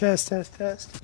Test, test, test.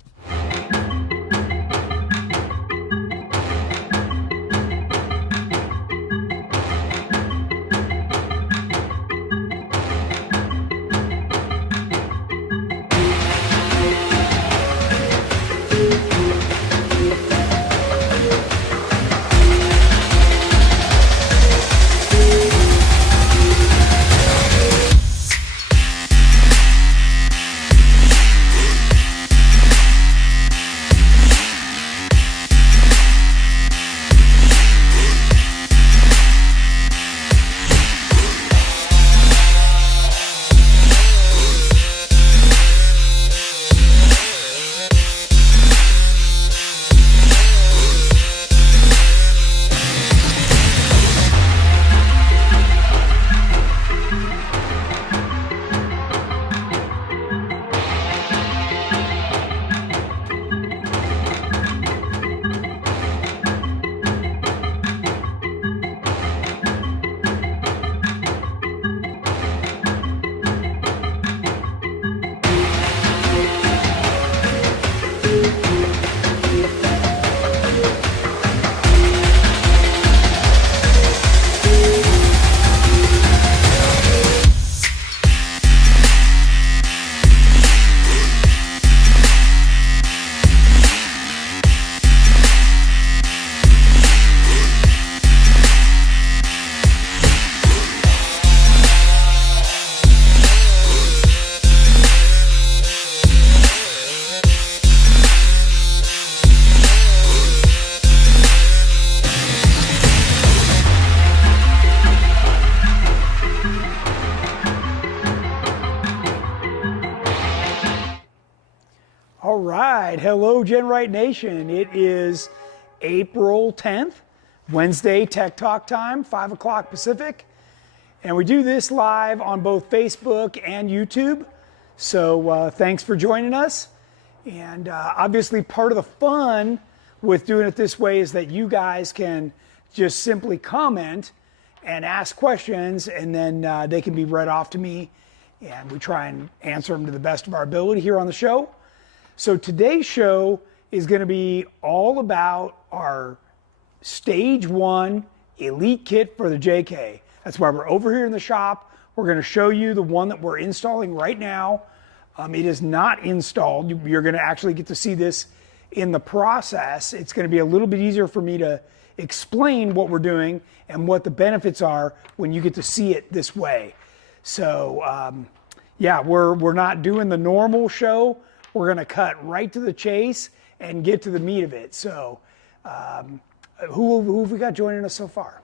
All right, hello GenRight Nation. It is April 10th, Wednesday, Tech Talk time, 5 o'clock Pacific. And we do this live on both Facebook and YouTube. So thanks for joining us. And obviously part of the fun with doing it this way is that you guys can just simply comment and ask questions, and then they can be read off to me. And we try and answer them to the best of our ability here on the show. So today's show is going to be all about our Stage 1 Elite Kit for the JK. That's why we're over here in the shop. We're going to show you the one that we're installing right now. It is not installed. You're going to actually get to see this in the process. It's going to be a little bit easier for me to explain what we're doing and what the benefits are when you get to see it this way. So yeah, we're not doing the normal show. We're going to cut right to the chase and get to the meat of it. So who have we got joining us so far?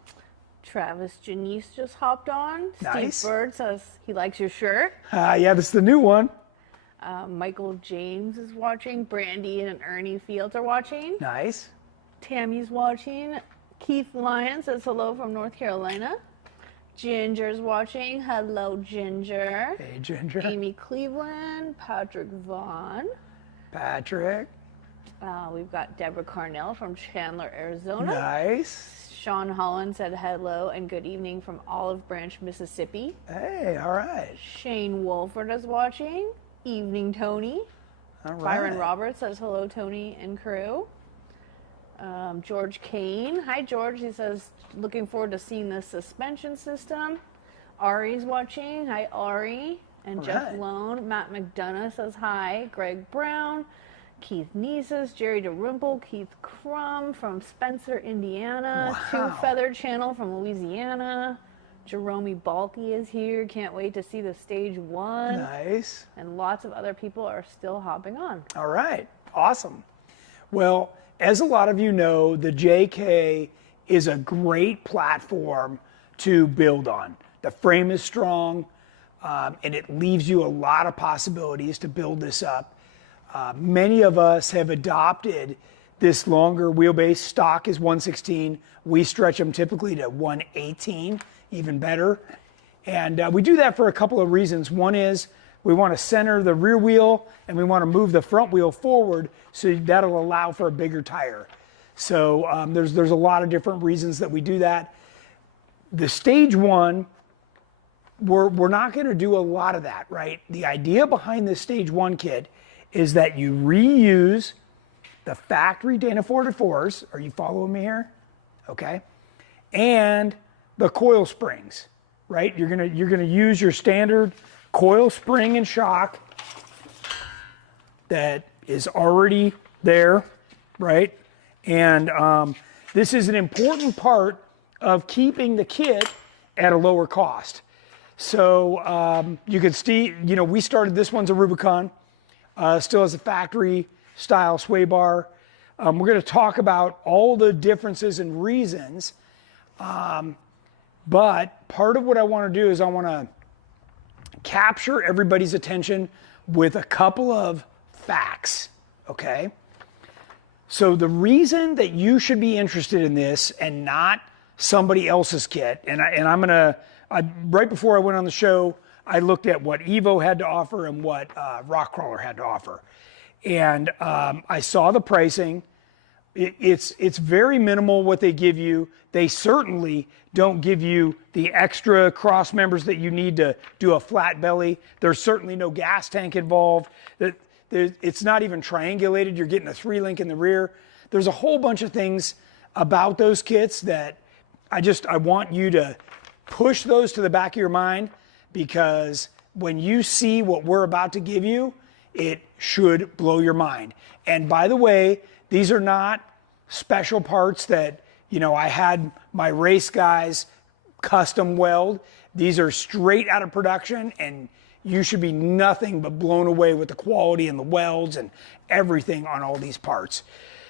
Travis Janice just hopped on. Nice. Steve Bird says he likes your shirt. Yeah, this is the new one. Michael James is watching. Brandy and Ernie Fields are watching. Nice. Tammy's watching. Keith Lyons says hello from North Carolina. Ginger's watching. Hello, Ginger. Hey, Ginger. Amy Cleveland. Patrick Vaughn. Patrick. We've got Deborah Carnell from Chandler, Arizona. Nice. Sean Holland said hello and good evening from Olive Branch, Mississippi. Hey, all right. Shane Wolford is watching. Evening, Tony. All right. Byron Roberts says hello, Tony and crew. George Kane. Hi, George. He says, looking forward to seeing the suspension system. Ari's watching. Hi, Ari. And All Jeff right. Lone. Matt McDonough says hi. Greg Brown. Keith Nieses. Jerry DeRimple. Keith Crum from Spencer, Indiana. Wow. Two Feather Channel from Louisiana. Jerome Balky is here. Can't wait to see the Stage 1. Nice. And lots of other people are still hopping on. All right. Awesome. Well, as a lot of you know, the JK is a great platform to build on. The frame is strong, and it leaves you a lot of possibilities to build this up. Many of us have adopted this longer wheelbase. Stock is 116. We stretch them typically to 118, even better. And we do that for a couple of reasons. One is we want to center the rear wheel and we want to move the front wheel forward, so that'll allow for a bigger tire. So there's a lot of different reasons that we do that. The Stage 1, we're not going to do a lot of that, right? The idea behind this Stage 1 kit is that you reuse the factory Dana 44s. Are you following me here? Okay. And the coil springs, right? You're gonna use your standard coil spring and shock that is already there, right? And this is an important part of keeping the kit at a lower cost. So you can see, we started, this one's a Rubicon, still has a factory style sway bar. We're going to talk about all the differences and reasons. But part of what I want to do is I want to capture everybody's attention with a couple of facts, okay? So the reason that you should be interested in this and not somebody else's kit, and right before I went on the show, I looked at what Evo had to offer and what Rockcrawler had to offer. And I saw the pricing. It's very minimal what they give you. They certainly don't give you the extra cross members that you need to do a flat belly. There's certainly no gas tank involved. It's not even triangulated. You're getting a 3-link in the rear. There's a whole bunch of things about those kits that I want you to push those to the back of your mind, because when you see what we're about to give you, it should blow your mind. And by the way, these are not special parts that, I had my race guys custom weld. These are straight out of production, and you should be nothing but blown away with the quality and the welds and everything on all these parts.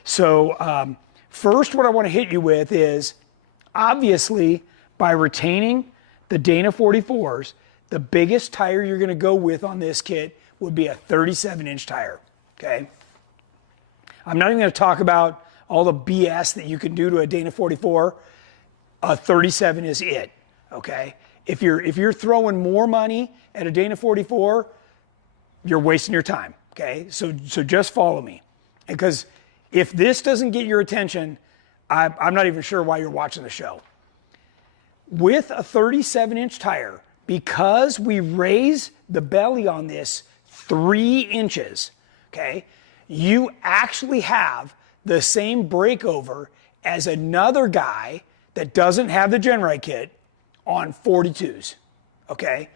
So first, what I want to hit you with is, obviously, by retaining the Dana 44s, the biggest tire you're going to go with on this kit would be a 37-inch tire, okay? I'm not even going to talk about all the BS that you can do to a Dana 44. A 37 is it, okay? If you're throwing more money at a Dana 44, you're wasting your time, okay? So just follow me. Because if this doesn't get your attention, I'm not even sure why you're watching the show. With a 37-inch tire, because we raise the belly on this 3 inches, okay, you actually have the same breakover as another guy that doesn't have the GenRight kit on 42s, okay?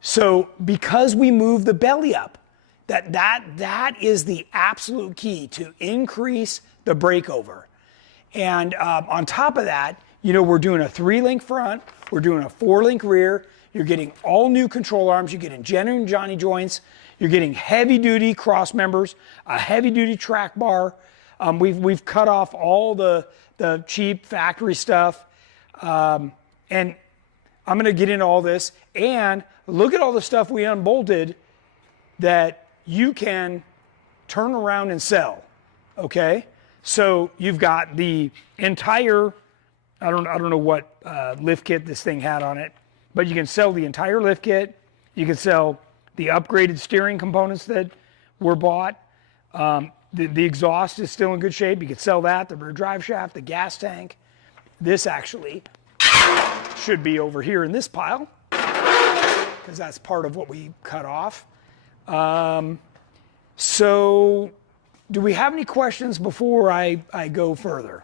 So because we move the belly up, that is the absolute key to increase the breakover. And on top of that, we're doing a 3-link front, we're doing a 4-link rear, you're getting all new control arms, you're getting genuine Johnny joints, you're getting heavy-duty cross members, a heavy-duty track bar. We've cut off all the cheap factory stuff. And I'm going to get into all this. And look at all the stuff we unbolted that you can turn around and sell, okay? So you've got the entire, I don't know what lift kit this thing had on it, but you can sell the entire lift kit. You can sell the upgraded steering components that were bought. The exhaust is still in good shape. You could sell that, the rear drive shaft, the gas tank. This actually should be over here in this pile, because that's part of what we cut off. So do we have any questions before I go further?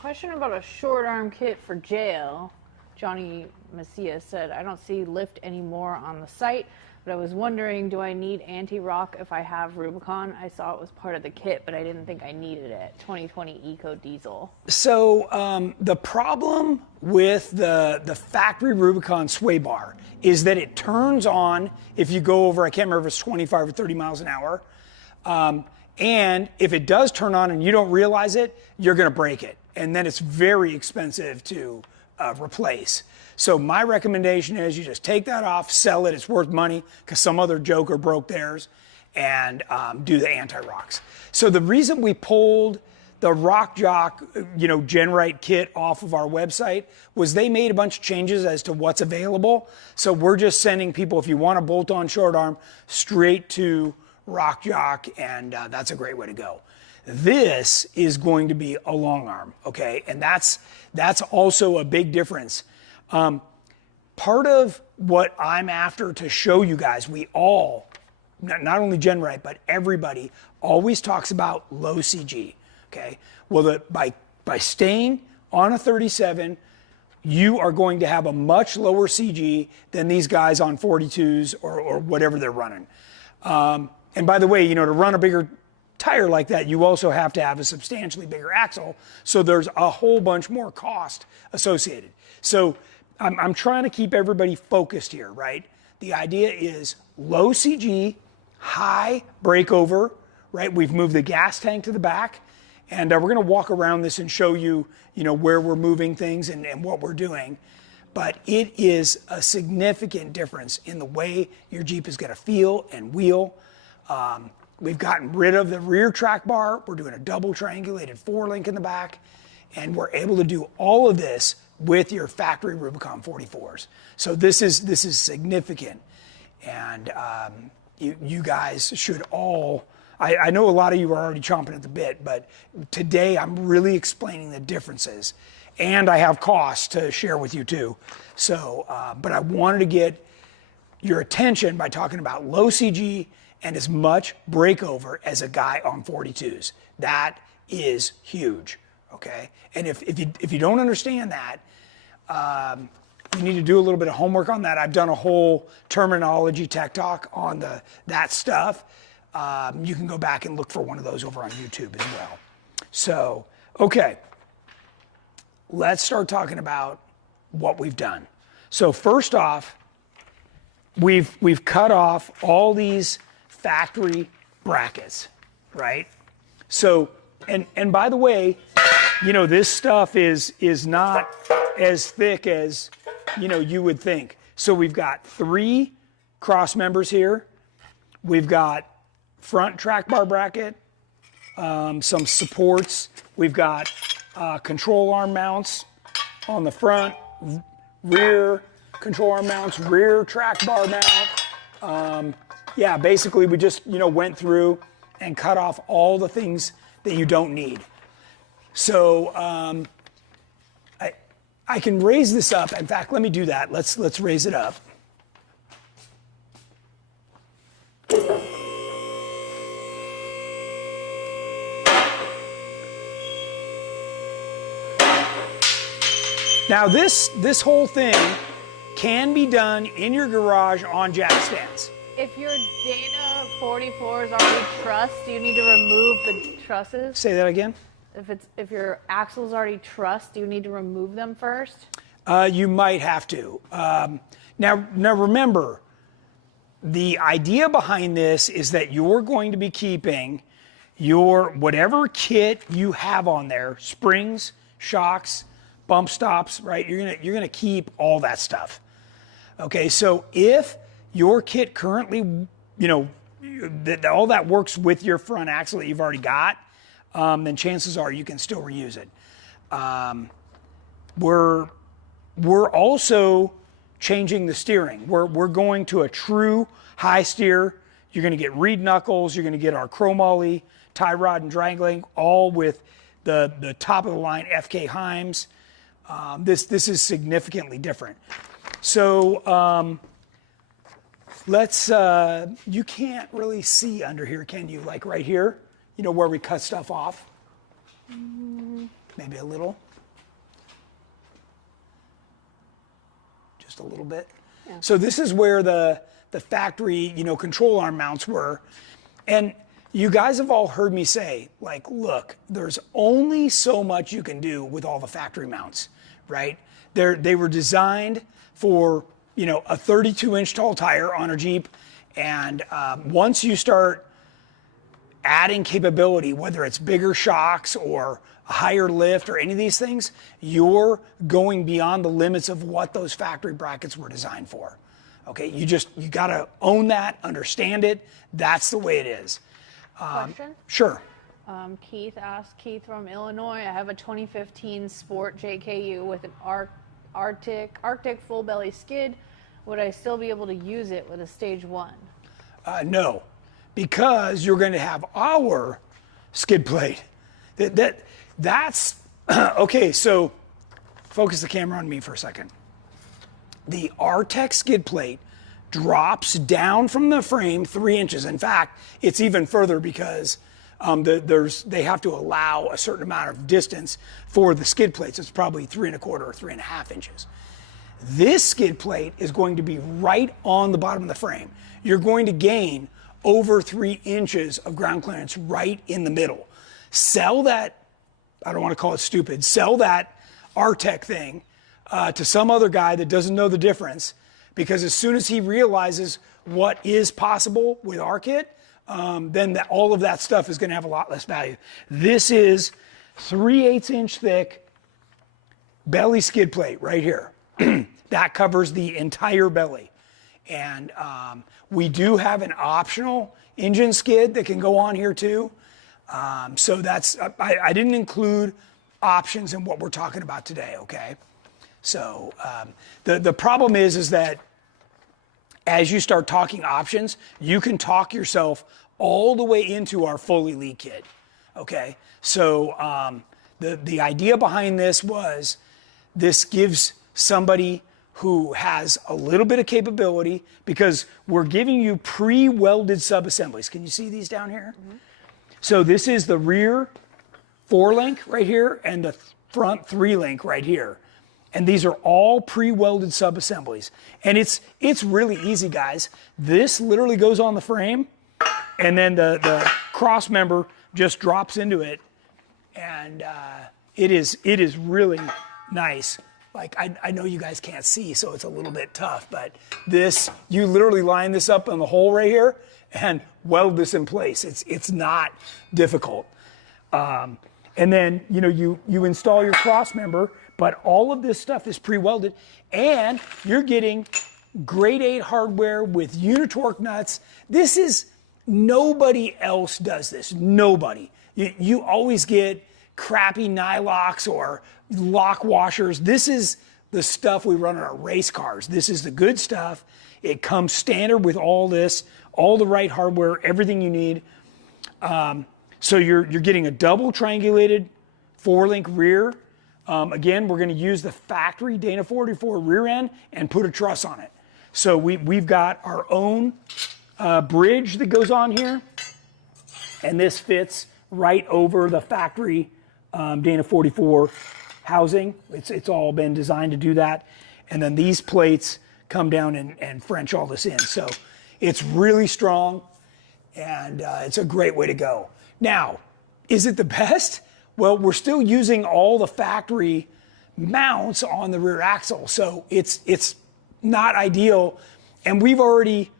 Question about a short arm kit for jail. Johnny Macias said, I don't see lift anymore on the site, but I was wondering, do I need anti-rock if I have Rubicon? I saw it was part of the kit, but I didn't think I needed it. 2020 Eco Diesel. So the problem with the factory Rubicon sway bar is that it turns on if you go over, I can't remember if it's 25 or 30 miles an hour. And if it does turn on and you don't realize it, you're going to break it. And then it's very expensive to replace. So my recommendation is you just take that off, sell it. It's worth money because some other joker broke theirs, and do the anti-rocks. So the reason we pulled the Rock Jock, GenRight kit off of our website was they made a bunch of changes as to what's available. So we're just sending people, if you want a bolt-on short arm, straight to Rock Jock, and that's a great way to go. This is going to be a long arm, okay? And that's also a big difference. Part of what I'm after to show you guys, we all not only GenRight, but everybody always talks about low CG, okay? Well, by staying on a 37, you are going to have a much lower CG than these guys on 42s or whatever they're running. And by the way, to run a bigger tire like that, you also have to have a substantially bigger axle, so there's a whole bunch more cost associated. So I'm trying to keep everybody focused here, right? The idea is low CG, high breakover, right? We've moved the gas tank to the back, and we're going to walk around this and show you, where we're moving things and what we're doing. But it is a significant difference in the way your Jeep is going to feel and wheel. We've gotten rid of the rear track bar. We're doing a double triangulated 4-link in the back, and we're able to do all of this with your factory Rubicon 44s. So this is significant, and you guys should all. I know a lot of you are already chomping at the bit, but today I'm really explaining the differences, and I have costs to share with you too. So, but I wanted to get your attention by talking about low CG and as much breakover as a guy on 42s. That is huge, okay? And if you don't understand that, you need to do a little bit of homework on that. I've done a whole terminology tech talk on that stuff. You can go back and look for one of those over on YouTube as well. So, okay, let's start talking about what we've done. So first off, we've cut off all these factory brackets, right? So, and by the way, this stuff is not as thick as, you would think. So we've got 3 cross members here. We've got front track bar bracket, some supports. We've got control arm mounts on the front, rear control arm mounts, rear track bar mount. Yeah, basically we just, went through and cut off all the things that you don't need. So I can raise this up. In fact, let me do that. Let's raise it up. Now this whole thing can be done in your garage on jack stands. If your Dana 44 is already trussed, do you need to remove the trusses? Say that again? If your axle's already trussed, do you need to remove them first? You might have to. Now remember, the idea behind this is that you're going to be keeping your whatever kit you have on there, springs, shocks, bump stops, right? You're gonna keep all that stuff. Okay, so if your kit currently, all that works with your front axle that you've already got, then chances are you can still reuse it. We're also changing the steering. We're going to a true high steer. You're going to get reed knuckles. You're going to get our chromoly, tie rod, and drag link, all with the top of the line FK Heims. This is significantly different. So let's. You can't really see under here, can you? Like right here. Where we cut stuff off? Maybe a little. Just a little bit. Yeah. So this is where the factory, control arm mounts were. And you guys have all heard me say, like, look, there's only so much you can do with all the factory mounts, right? They were designed for, a 32-inch tall tire on a Jeep. And once you start adding capability, whether it's bigger shocks or a higher lift or any of these things, you're going beyond the limits of what those factory brackets were designed for. Okay, you gotta own that, understand it. That's the way it is. Question? Sure. Keith from Illinois, I have a 2015 Sport JKU with an Arctic full belly skid. Would I still be able to use it with a stage 1? No. Because you're going to have our skid plate. That's okay. So focus the camera on me for a second. The Artec skid plate drops down from the frame 3 inches. In fact, it's even further because they have to allow a certain amount of distance for the skid plates. It's probably 3 1/4 or 3 1/2 inches. This skid plate is going to be right on the bottom of the frame. You're going to gain over 3 inches of ground clearance right in the middle. Sell that, I don't want to call it stupid, sell that Artec thing to some other guy that doesn't know the difference, because as soon as he realizes what is possible with our kit, then all of that stuff is going to have a lot less value. This is 3/8 inch thick belly skid plate right here. That covers the entire belly. And we do have an optional engine skid that can go on here too. So that's, I didn't include options in what we're talking about today, okay? So the problem is that as you start talking options, you can talk yourself all the way into our full elite kit, okay? So the idea behind this was this gives somebody who has a little bit of capability, because we're giving you pre-welded sub-assemblies. Can you see these down here? Mm-hmm. So this is the rear 4-link right here and the front 3-link right here. And these are all pre-welded sub-assemblies. And it's really easy, guys. This literally goes on the frame, and then the cross member just drops into it. And it is really nice. Like, I know you guys can't see, so it's a little bit tough, but this, you literally line this up in the hole right here and weld this in place. It's not difficult. And then, you install your cross member, but all of this stuff is pre-welded, and you're getting grade 8 hardware with unitorque nuts. This is, nobody else does this. Nobody. You always get crappy nylocks or lock washers. This is the stuff we run on our race cars. This is the good stuff. It comes standard with all this, all the right hardware, everything you need. So you're getting a double triangulated 4-link rear. Again, we're going to use the factory Dana 44 rear end and put a truss on it. So we've got our own bridge that goes on here, and this fits right over the factory Dana 44 housing. It's all been designed to do that. And then these plates come down and French all this in. So it's really strong, and it's a great way to go. Now, is it the best? Well, we're still using all the factory mounts on the rear axle, so it's not ideal. And we've already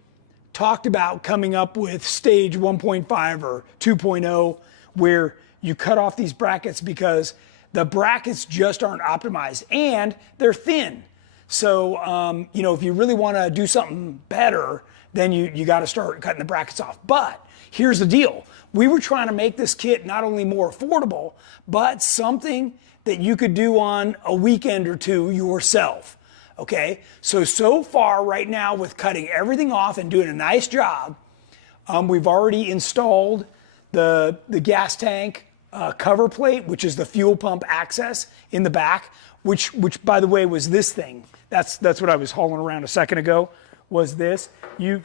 talked about coming up with stage 1.5 or 2.0, where you cut off these brackets because the brackets just aren't optimized and they're thin. So, if you really want to do something better, then you got to start cutting the brackets off. But here's the deal. We were trying to make this kit not only more affordable, but something that you could do on a weekend or two yourself. Okay? So far right now, with cutting everything off and doing a nice job, we've already installed the gas tank cover plate, which is the fuel pump access in the back, which by the way was this thing. That's what I was hauling around a second ago, was this. You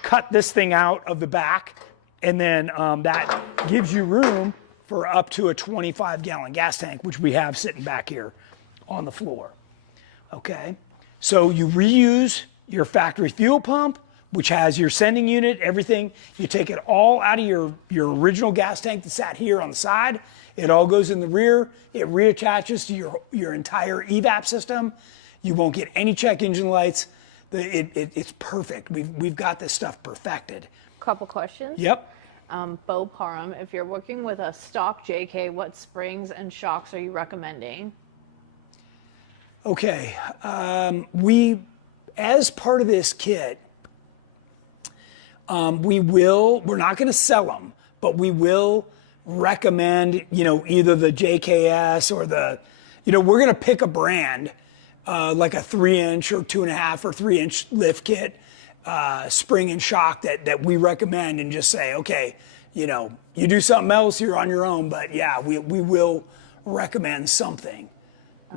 cut this thing out of the back, and then that gives you room for up to a 25-gallon gas tank, which we have sitting back here on the floor. Okay, so you reuse your factory fuel pump, which has your sending unit, everything. You take it all out of your original gas tank that sat here on the side. It all goes in the rear. It reattaches to your entire evap system. You won't get any check engine lights. It's perfect. We've got this stuff perfected. Couple questions. Yep. Bo Parham, if you're working with a stock JK, what springs and shocks are you recommending? Okay. As part of this kit, we're not going to sell them, but we will recommend, either the JKS or we're going to pick a brand, like a 3-inch or 2.5 or 3-inch lift kit, spring and shock that we recommend, and just say, okay, you do something else, you're on your own, but yeah, we will recommend something.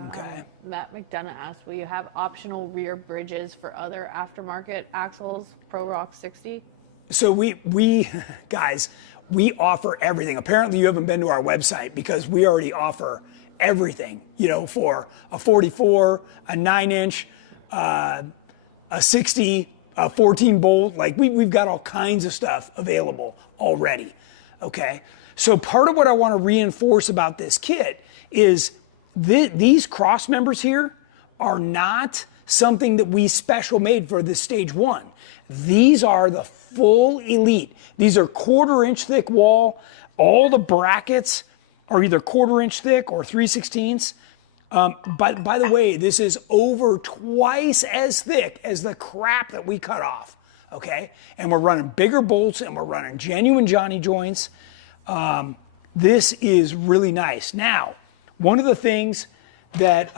Okay. Matt McDonough asked, will you have optional rear bridges for other aftermarket axles, Pro Rock 60? So we guys, we offer everything. Apparently you haven't been to our website because we already offer everything, you know, for a 44, a 9-inch, a 60, a 14 bolt. Like we've got all kinds of stuff available already. Okay. So part of what I want to reinforce about this kit is these cross members here are not something that we special made for this stage 1. These are the full elite. These are 1/4 inch thick wall. All the brackets are either 1/4 inch thick or 3/16. By the way, this is over twice as thick as the crap that we cut off. Okay, and we're running bigger bolts and we're running genuine Johnny joints. This is really nice. Now, one of the things that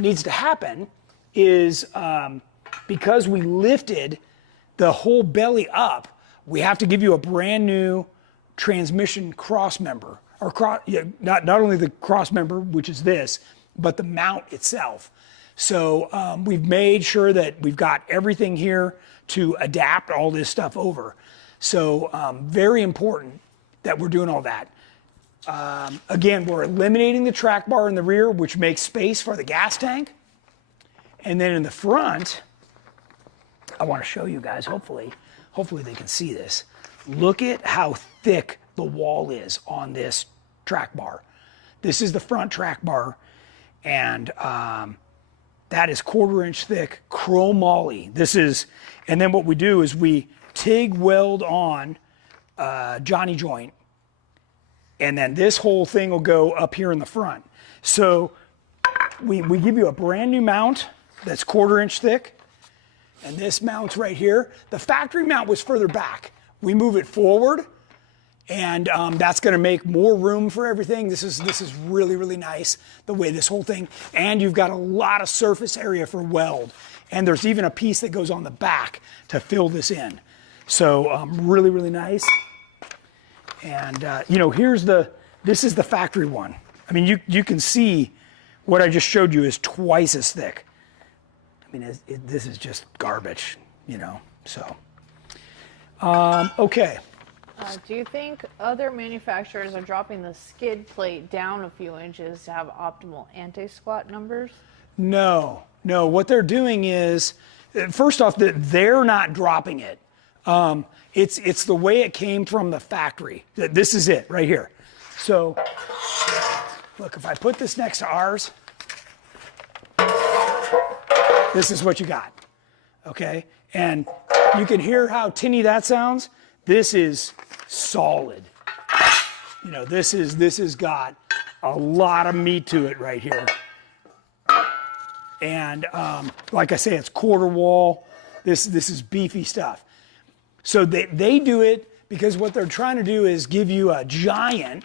needs to happen is because we lifted the whole belly up, we have to give you a brand new transmission cross member, or not only the cross member, which is this, but the mount itself. So we've made sure that we've got everything here to adapt all this stuff over. So very important that we're doing all that. Again, we're eliminating the track bar in the rear, which makes space for the gas tank. And then in the front, I want to show you guys, hopefully they can see this. Look at how thick the wall is on this track bar. This is the front track bar, and that is 1/4 inch thick chromoly. This is, and then what we do is we TIG weld on Johnny joint, and then this whole thing will go up here in the front. So we give you a brand new mount that's 1/4 inch thick, and this mount's right here. The factory mount was further back. We move it forward, and that's going to make more room for everything. This is really, really nice, the way this whole thing, and you've got a lot of surface area for weld, and there's even a piece that goes on the back to fill this in. So really, really nice. And you know, this is the factory one. I mean, you can see what I just showed you is twice as thick. I mean, this is just garbage, you know, so. Okay. Do you think other manufacturers are dropping the skid plate down a few inches to have optimal anti-squat numbers? No. What they're doing is, first off, they're not dropping it. It's the way it came from the factory. This is it right here. So, look, if I put this next to ours, this is what you got. Okay, and you can hear how tinny that sounds. This is solid. You know, this has got a lot of meat to it right here. And like I say, it's quarter wall. This is beefy stuff. So they do it because what they're trying to do is give you a giant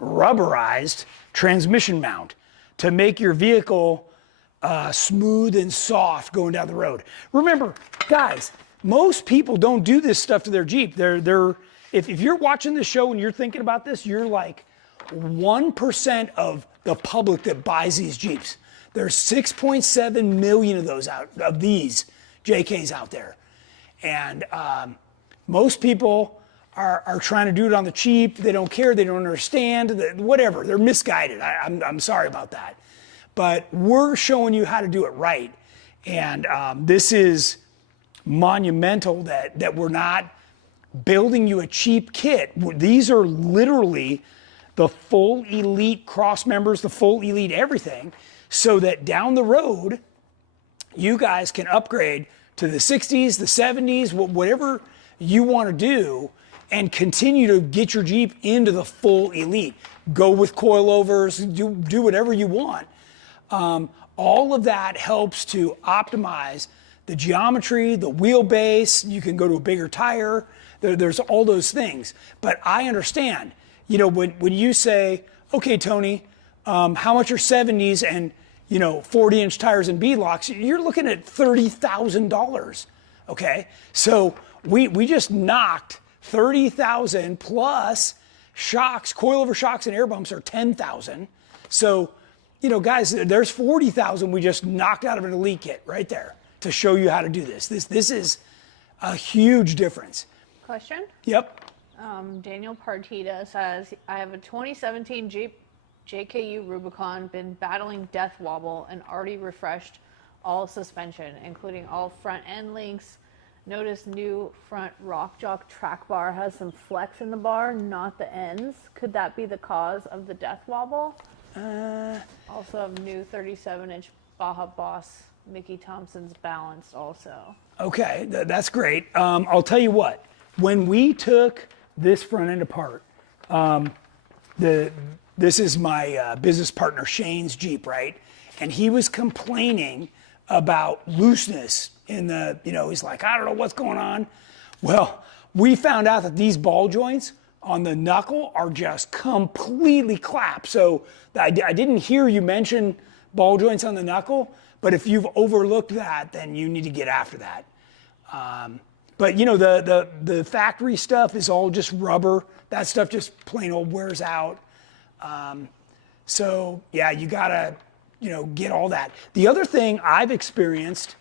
rubberized transmission mount to make your vehicle smooth and soft going down the road. Remember, guys, most people don't do this stuff to their Jeep. If you're watching this show and you're thinking about this, you're like 1% of the public that buys these Jeeps. There's 6.7 million of these JKs out there. And most people are trying to do it on the cheap. They don't care. They don't understand. Whatever. They're misguided. I'm sorry about that. But we're showing you how to do it right. And this is monumental that we're not building you a cheap kit. These are literally the full elite cross members, the full elite everything, so that down the road, you guys can upgrade to the 60s, the 70s, whatever you want to do, and continue to get your Jeep into the full elite. Go with coilovers, do whatever you want. All of that helps to optimize the geometry, the wheelbase. You can go to a bigger tire. There's all those things. But I understand, you know, when you say, okay, Tony, how much are 70s and, you know, 40-inch tires and beadlocks? You're looking at $30,000, okay? So we just knocked $30,000 plus shocks, coilover shocks and air bumps are $10,000. So guys, there's 40,000 we just knocked out of an elite kit right there to show you how to do this. This is a huge difference. Question? Yep. Daniel Partita says, I have a 2017 Jeep JKU Rubicon, been battling death wobble and already refreshed all suspension, including all front end links. Notice new front rock jock track bar has some flex in the bar, not the ends. Could that be the cause of the death wobble? Also have new 37-inch Baja Boss Mickey Thompson's balanced also. Okay, that's great. I'll tell you what, when we took this front end apart, this is my business partner Shane's Jeep, right? And he was complaining about looseness in the, he's like, I don't know what's going on. Well, we found out that these ball joints on the knuckle are just completely clapped. So I didn't hear you mention ball joints on the knuckle, but if you've overlooked that, then you need to get after that. But the factory stuff is all just rubber. That stuff just plain old wears out. So yeah, you gotta, get all that. The other thing I've experienced,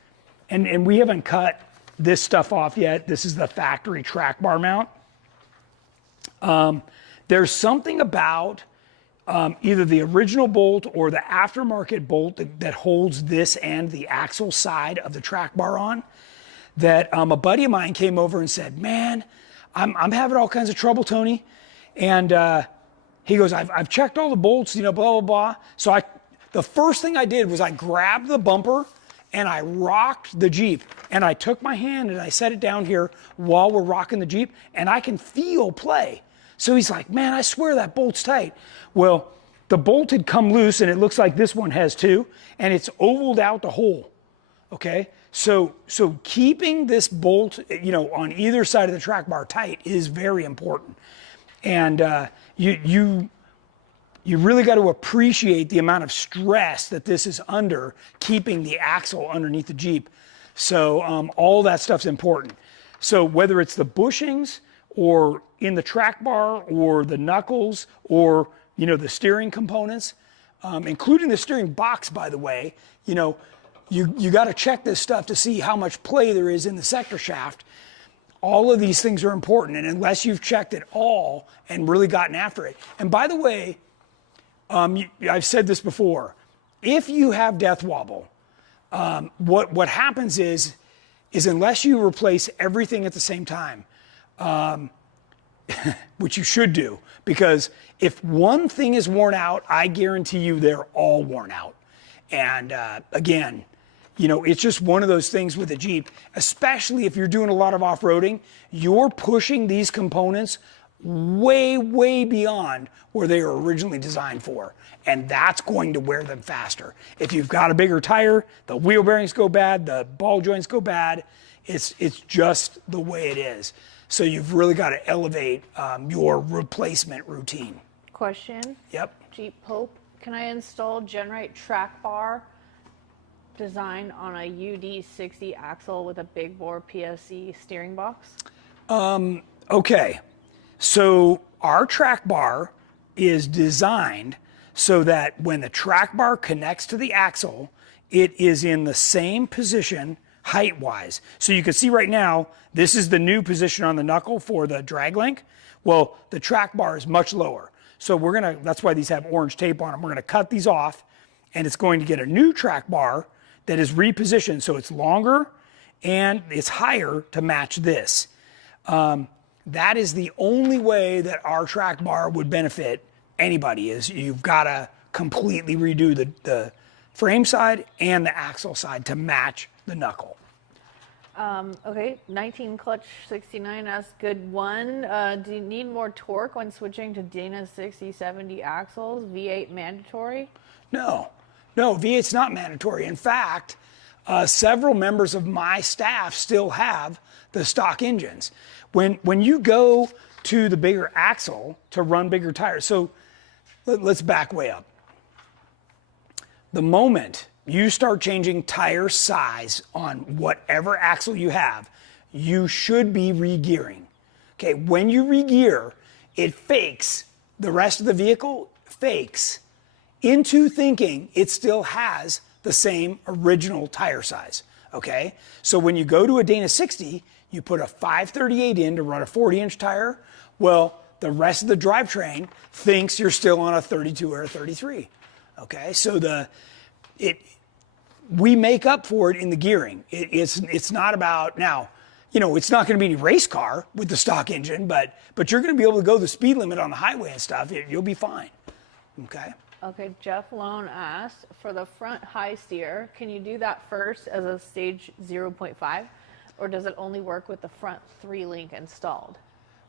and we haven't cut this stuff off yet. This is the factory track bar mount. There's something about either the original bolt or the aftermarket bolt that holds this and the axle side of the track bar on, that a buddy of mine came over and said, man, I'm having all kinds of trouble, Tony. And he goes, I've checked all the bolts, blah, blah, blah. So the first thing I did was I grabbed the bumper and I rocked the Jeep, and I took my hand and I set it down here while we're rocking the Jeep, and I can feel play. So he's like, man, I swear that bolt's tight. Well, the bolt had come loose, and it looks like this one has too, and it's ovaled out the hole, okay? So keeping this bolt, on either side of the track bar tight is very important. And you really got to appreciate the amount of stress that this is under, keeping the axle underneath the Jeep. So all that stuff's important. So whether it's the bushings or in the track bar or the knuckles or, the steering components, including the steering box, by the way, you got to check this stuff to see how much play there is in the sector shaft. All of these things are important, and unless you've checked it all and really gotten after it. And by the way, I've said this before, if you have death wobble, what happens is unless you replace everything at the same time, which you should do, because if one thing is worn out, I guarantee you they're all worn out. And again, it's just one of those things with a Jeep, especially if you're doing a lot of off-roading, you're pushing these components way, way beyond where they were originally designed for. And that's going to wear them faster. If you've got a bigger tire, the wheel bearings go bad, the ball joints go bad. It's just the way it is. So you've really got to elevate your replacement routine. Question. Yep. Jeep Pope, can I install GenRight track bar design on a UD60 axle with a big bore PSC steering box? Okay. So our track bar is designed so that when the track bar connects to the axle, it is in the same position height-wise. So you can see right now, this is the new position on the knuckle for the drag link. Well, the track bar is much lower. So that's why these have orange tape on them. We're gonna cut these off, and it's going to get a new track bar that is repositioned so it's longer and it's higher to match this. That is the only way that our track bar would benefit anybody, is you've got to completely redo the frame side and the axle side to match the knuckle. Okay, 19 Clutch 69 asks, good one. Do you need more torque when switching to Dana's 60/70 axles? V8 mandatory? No, V8's not mandatory. In fact, several members of my staff still have the stock engines. When you go to the bigger axle to run bigger tires, so let's back way up. The moment you start changing tire size on whatever axle you have, you should be re-gearing. Okay, when you re-gear, it fakes, the rest of the vehicle fakes into thinking it still has the same original tire size, okay? So when you go to a Dana 60, you put a 538 in to run a 40-inch tire. Well, the rest of the drivetrain thinks you're still on a 32 or a 33, okay? So we make up for it in the gearing. It's not about, now, you know, it's not going to be any race car with the stock engine, but you're going to be able to go the speed limit on the highway and stuff. You'll be fine, okay? Okay, Jeff Lone asked, for the front high steer, can you do that first as a stage 0.5, or does it only work with the front 3-link installed?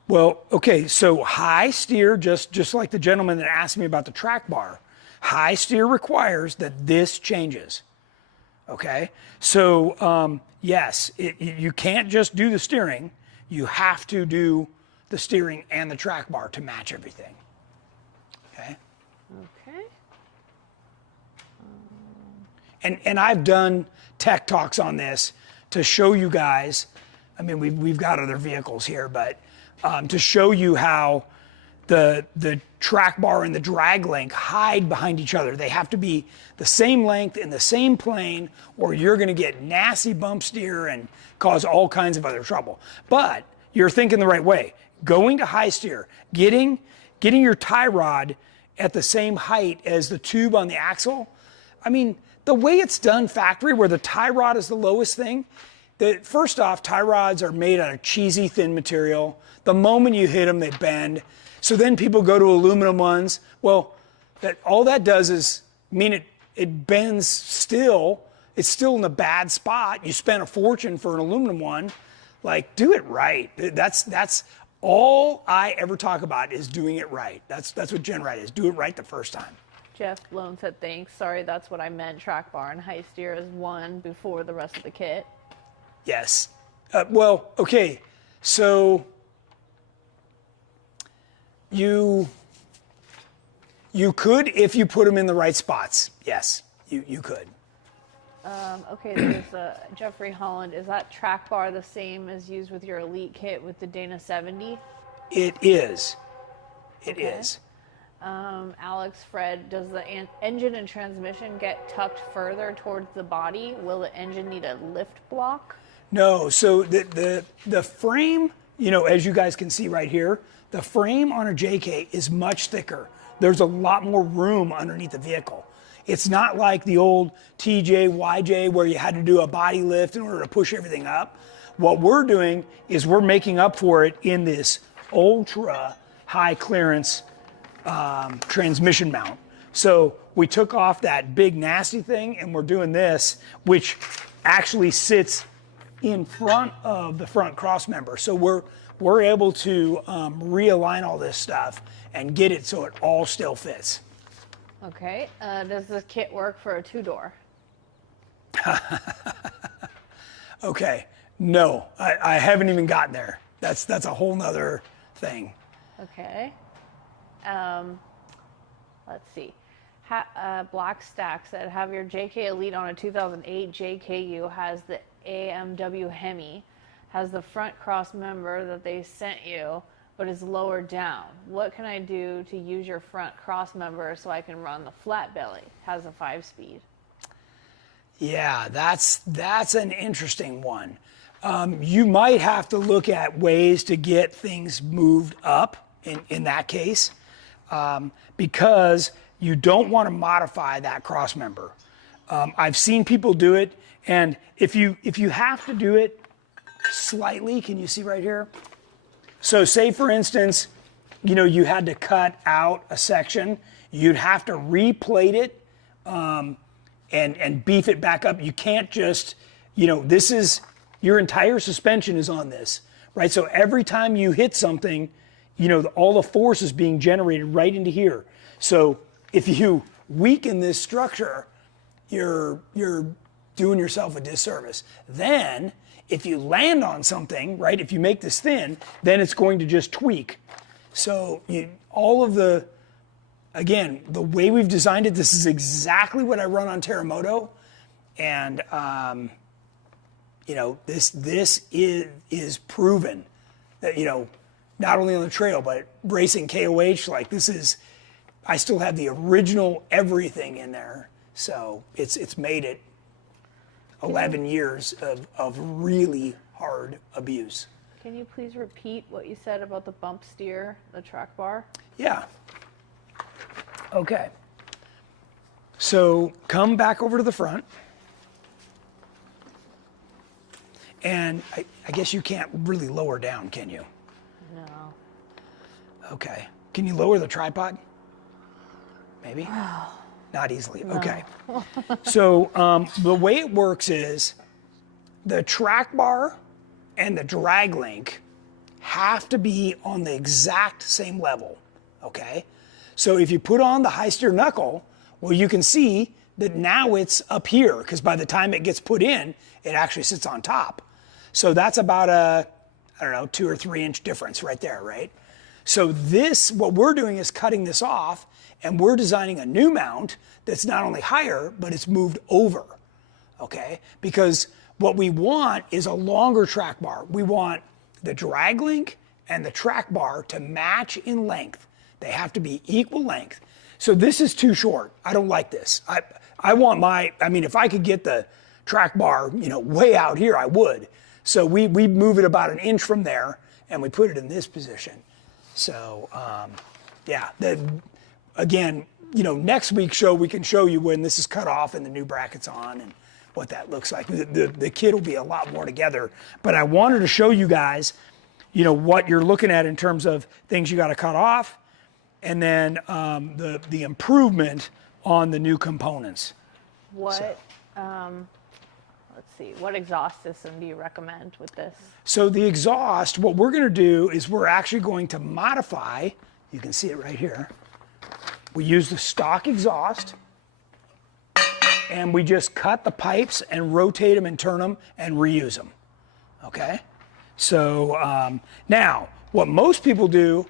Well, okay, so high steer, just like the gentleman that asked me about the track bar, high steer requires that this changes, okay? So, yes, you can't just do the steering. You have to do the steering and the track bar to match everything, okay? Okay. And I've done tech talks on this to show you guys, I mean, we've got other vehicles here, but to show you how the track bar and the drag link hide behind each other. They have to be the same length in the same plane, or you're gonna get nasty bump steer and cause all kinds of other trouble. But you're thinking the right way. Going to high steer, getting your tie rod at the same height as the tube on the axle. I mean, the way it's done factory, where the tie rod is the lowest thing, first off, tie rods are made out of cheesy, thin material. The moment you hit them, they bend. So then people go to aluminum ones. Well, all that does is mean it bends still. It's still in a bad spot. You spent a fortune for an aluminum one. Like, do it right. That's all I ever talk about, is doing it right. That's what GenRight is. Do it right the first time. Jeff Lone said, thanks. Sorry, that's what I meant. Track bar and high steer is one before the rest of the kit. Yes. Well, okay. So you could, if you put them in the right spots. Yes, you could. Okay, there's Jeffrey Holland. Is that track bar the same as used with your Elite kit with the Dana 70? It is. It Okay. is. Alex Fred, does the engine and transmission get tucked further towards the body? Will the engine need a lift block? No, so the frame, you know, as you guys can see right here, the frame on a JK is much thicker. There's a lot more room underneath the vehicle. It's not like the old TJ, YJ, where you had to do a body lift in order to push everything up. What we're doing is we're making up for it in this ultra high clearance transmission mount. So we took off that big nasty thing and we're doing this, which actually sits in front of the front cross member. So we're able to realign all this stuff and get it so it all still fits. Okay, does this kit work for a 2-door? Okay, no, I haven't even gotten there. That's a whole nother thing. Okay. Let's see. Black Stack said, have your JK Elite on a 2008 JKU has the AMW Hemi, has the front cross member that they sent you, but is lower down. What can I do to use your front cross member so I can run the flat belly? Has a 5-speed. Yeah, that's an interesting one. You might have to look at ways to get things moved up in that case, because you don't want to modify that cross member. I've seen people do it, and if you have to do it slightly, can you see right here? So say for instance, you know, you had to cut out a section, you'd have to replate it and beef it back up. You can't just, you know, this is, your entire suspension is on this, right? So every time you hit something, you know, all the force is being generated right into here. So if you weaken this structure, you're doing yourself a disservice. Then, if you land on something, right, if you make this thin, then it's going to just tweak. So all of the, again, the way we've designed it, this is exactly what I run on Terremoto. And, you know, this is proven that, you know, not only on the trail, but racing KOH, like this is I still have the original everything in there. So it's made it 11 years of really hard abuse. Can you please repeat what you said about the bump steer, the track bar? Yeah. Okay. So come back over to the front. And I guess you can't really lower down, can you? No. Okay. Can you lower the tripod? Maybe? Not easily. No. Okay. So the way it works is the track bar and the drag link have to be on the exact same level. Okay? So if you put on the high steer knuckle, well, you can see that now it's up here, because by the time it gets put in, it actually sits on top. So that's about a, I don't know, 2 or 3 inch difference right there, right? So this, what we're doing is cutting this off, and we're designing a new mount that's not only higher, but it's moved over, okay? Because what we want is a longer track bar. We want the drag link and the track bar to match in length. They have to be equal length. So this is too short. I don't like this. I want I mean, if I could get the track bar, way out here, I would. So we move it about 1 inch from there, and we put it in this position. So, yeah, again, next week's show, we can show you when this is cut off and the new bracket's on and what that looks like. The kit will be a lot more together. But I wanted to show you guys, what you're looking at in terms of things you got to cut off, and then the improvement on the new components. What, let's see, what exhaust system do you recommend with this? So the exhaust, what we're going to do is we're actually going to modify, you can see it right here. We use the stock exhaust, and we just cut the pipes and rotate them and turn them and reuse them, okay? So now, what most people do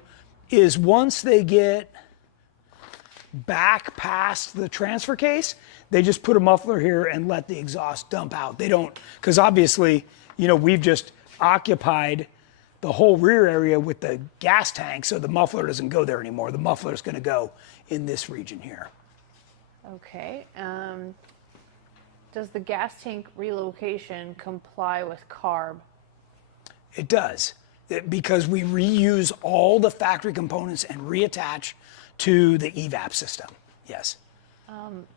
is once they get back past the transfer case, they just put a muffler here and let the exhaust dump out. They don't, because obviously, we've just occupied the whole rear area with the gas tank, so the muffler doesn't go there anymore. The muffler is going to go in this region here. Okay. Does the gas tank relocation comply with CARB? It does, because we reuse all the factory components and reattach to the evap system. Yes.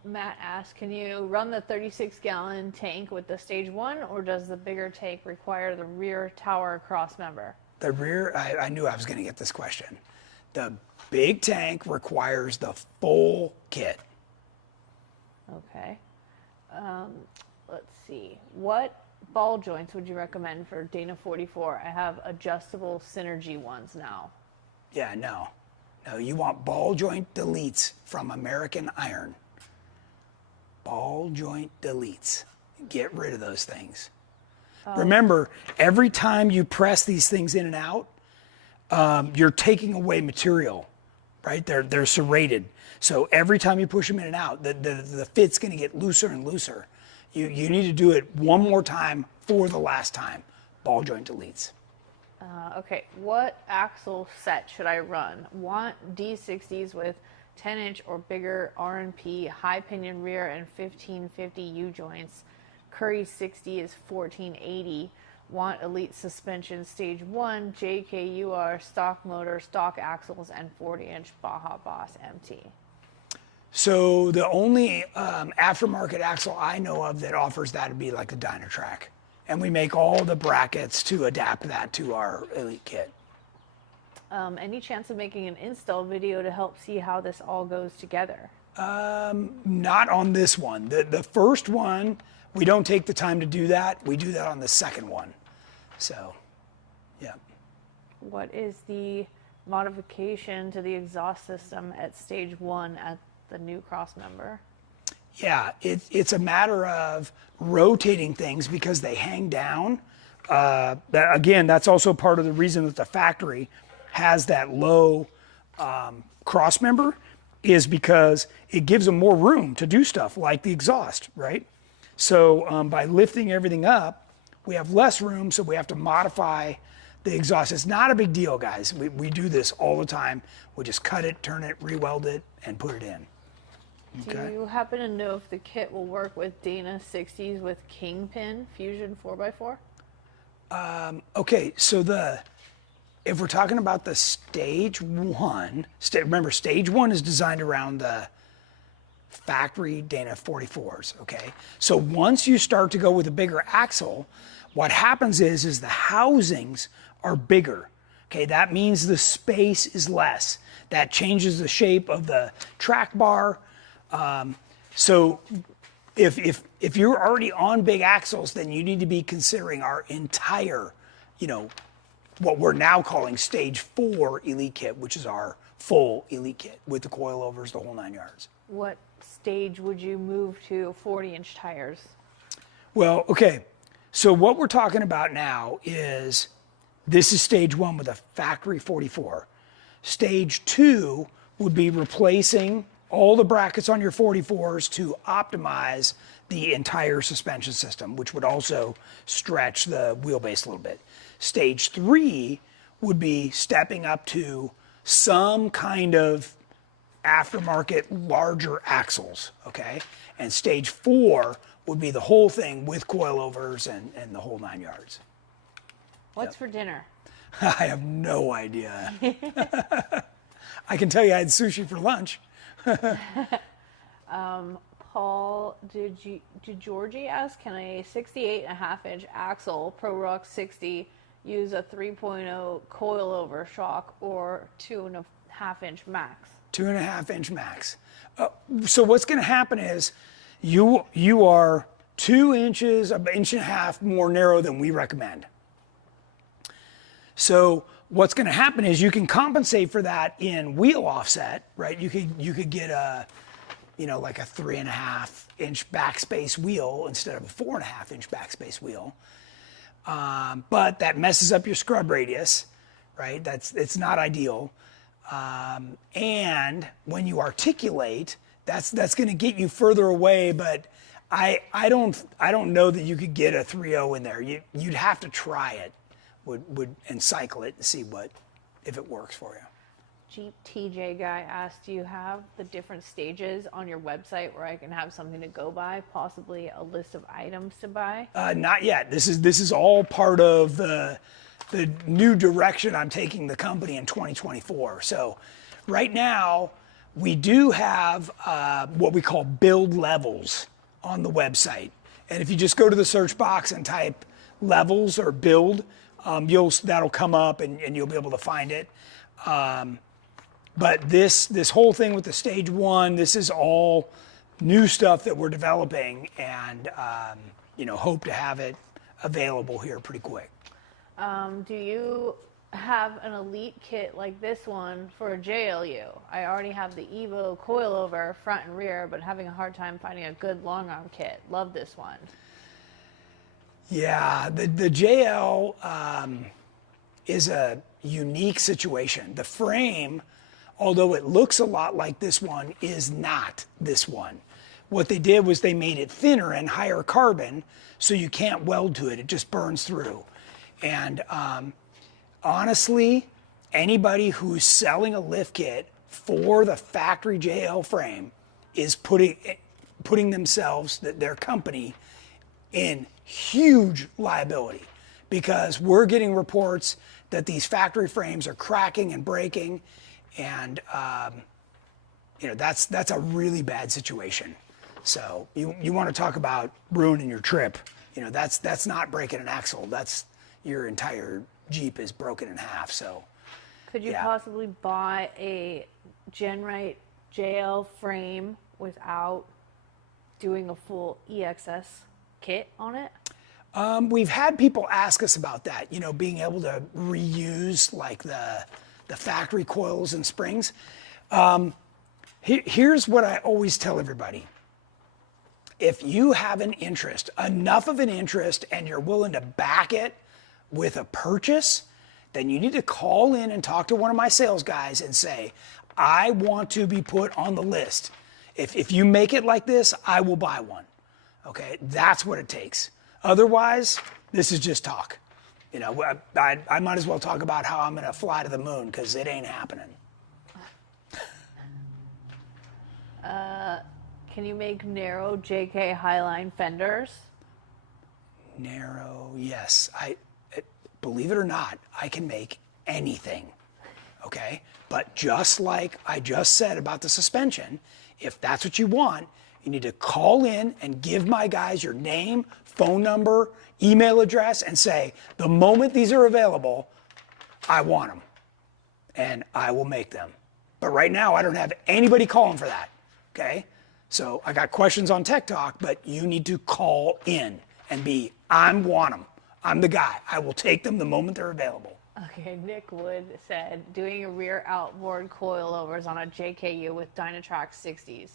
Matt asked, can you run the 36-gallon tank with the stage 1, or does the bigger tank require the rear tower cross member? The rear, I knew I was going to get this question. The big tank requires the full kit. Okay. Let's see. What ball joints would you recommend for Dana 44? I have adjustable Synergy ones now. Yeah, no, you want ball joint deletes from American Iron. Ball joint deletes. Get rid of those things. Remember, every time you press these things in and out, you're taking away material, right? They're serrated. So every time you push them in and out, the fit's going to get looser and looser. You need to do it one more time for the last time. Ball joint deletes. Okay, what axle set should I run? Want D60s with 10-inch or bigger R&P, high pinion rear, and 1550 U-joints. Curry 60 is 1480. Want elite suspension stage 1, JKUR, stock motor, stock axles, and 40-inch Baja Boss MT. So the only aftermarket axle I know of that offers that would be like the Dynatrack. And we make all the brackets to adapt that to our elite kit. Any chance of making an install video to help see how this all goes together? Not on this one. The first one, we don't take the time to do that. We do that on the second one. So, yeah. What is the modification to the exhaust system at stage 1 at the new cross member? Yeah, it's a matter of rotating things because they hang down. Again, that's also part of the reason that the factory has that low cross member, is because it gives them more room to do stuff like the exhaust, right? So by lifting everything up, we have less room, so we have to modify the exhaust. It's not a big deal, guys. We do this all the time. We just cut it, turn it, re-weld it, and put it in. Okay. Do you happen to know if the kit will work with Dana 60s with Kingpin Fusion 4x4? Okay, so if we're talking about the stage one, remember stage one is designed around the factory Dana 44s, okay? So once you start to go with a bigger axle, what happens is the housings are bigger, okay? That means the space is less. That changes the shape of the track bar. So if you're already on big axles, then you need to be considering our entire, what we're now calling stage 4 Elite Kit, which is our full Elite Kit with the coilovers, the whole 9 yards. What stage would you move to 40-inch tires? Well, okay. So what we're talking about now is, this is stage 1 with a factory 44. Stage 2 would be replacing all the brackets on your 44s to optimize the entire suspension system, which would also stretch the wheelbase a little bit. Stage 3 would be stepping up to some kind of aftermarket larger axles, okay? And stage 4 would be the whole thing with coilovers and the whole 9 yards. What's for dinner? I have no idea. I can tell you I had sushi for lunch. Paul, did Georgie ask, can a 68.5-inch axle Pro Rock 60 use a 3.0 coilover shock or 2.5-inch max? 2.5-inch max. So what's going to happen is you are 2 inches, an inch and a half more narrow than we recommend. So what's going to happen is you can compensate for that in wheel offset, right? You could get a, like a 3.5-inch backspace wheel instead of a 4.5-inch backspace wheel. But that messes up your scrub radius, right? It's not ideal. And when you articulate, that's going to get you further away. But I don't know that you could get a 3.0 in there. You'd have to try it, and cycle it and see if it works for you. Jeep TJ guy asked, do you have the different stages on your website where I can have something to go by, possibly a list of items to buy? Not yet. This is all part of the new direction I'm taking the company in 2024. So right now we do have what we call build levels on the website. And if you just go to the search box and type levels or build, that'll come up and you'll be able to find it. But this whole thing with the stage 1, this is all new stuff that we're developing, and hope to have it available here pretty quick. Do you have an Elite kit like this one for a JLU? I already have the Evo coilover front and rear, but having a hard time finding a good long arm kit. Love this one. Yeah, the JL is a unique situation. The frame, although it looks a lot like this one, is not this one. What they did was they made it thinner and higher carbon, so you can't weld to it. It just burns through. And honestly, anybody who's selling a lift kit for the factory JL frame is putting themselves, their company, in huge liability, because we're getting reports that these factory frames are cracking and breaking, and that's a really bad situation. So you want to talk about ruining your trip? That's not breaking an axle. That's your entire Jeep is broken in half. So could you possibly buy a GenRight JL frame without doing a full EXS kit on it? We've had people ask us about that, being able to reuse like the factory coils and springs. Here's what I always tell everybody. If you have an interest, enough of an interest, and you're willing to back it with a purchase, then you need to call in and talk to one of my sales guys and say, I want to be put on the list. If you make it like this, I will buy one. Okay, that's what it takes. Otherwise, this is just talk. You know, I might as well talk about how I'm going to fly to the moon because it ain't happening. Can you make narrow JK Highline fenders? Narrow, yes. Believe it or not, I can make anything, okay? But just like I just said about the suspension, if that's what you want, you need to call in and give my guys your name, phone number, email address, and say, the moment these are available, I want them, and I will make them. But right now, I don't have anybody calling for that, okay? So I got questions on Tech Talk, but you need to call in and be, I want them. I'm the guy. I will take them the moment they're available. Okay, Nick Wood said, doing a rear outboard coilovers on a JKU with Dynatrac 60s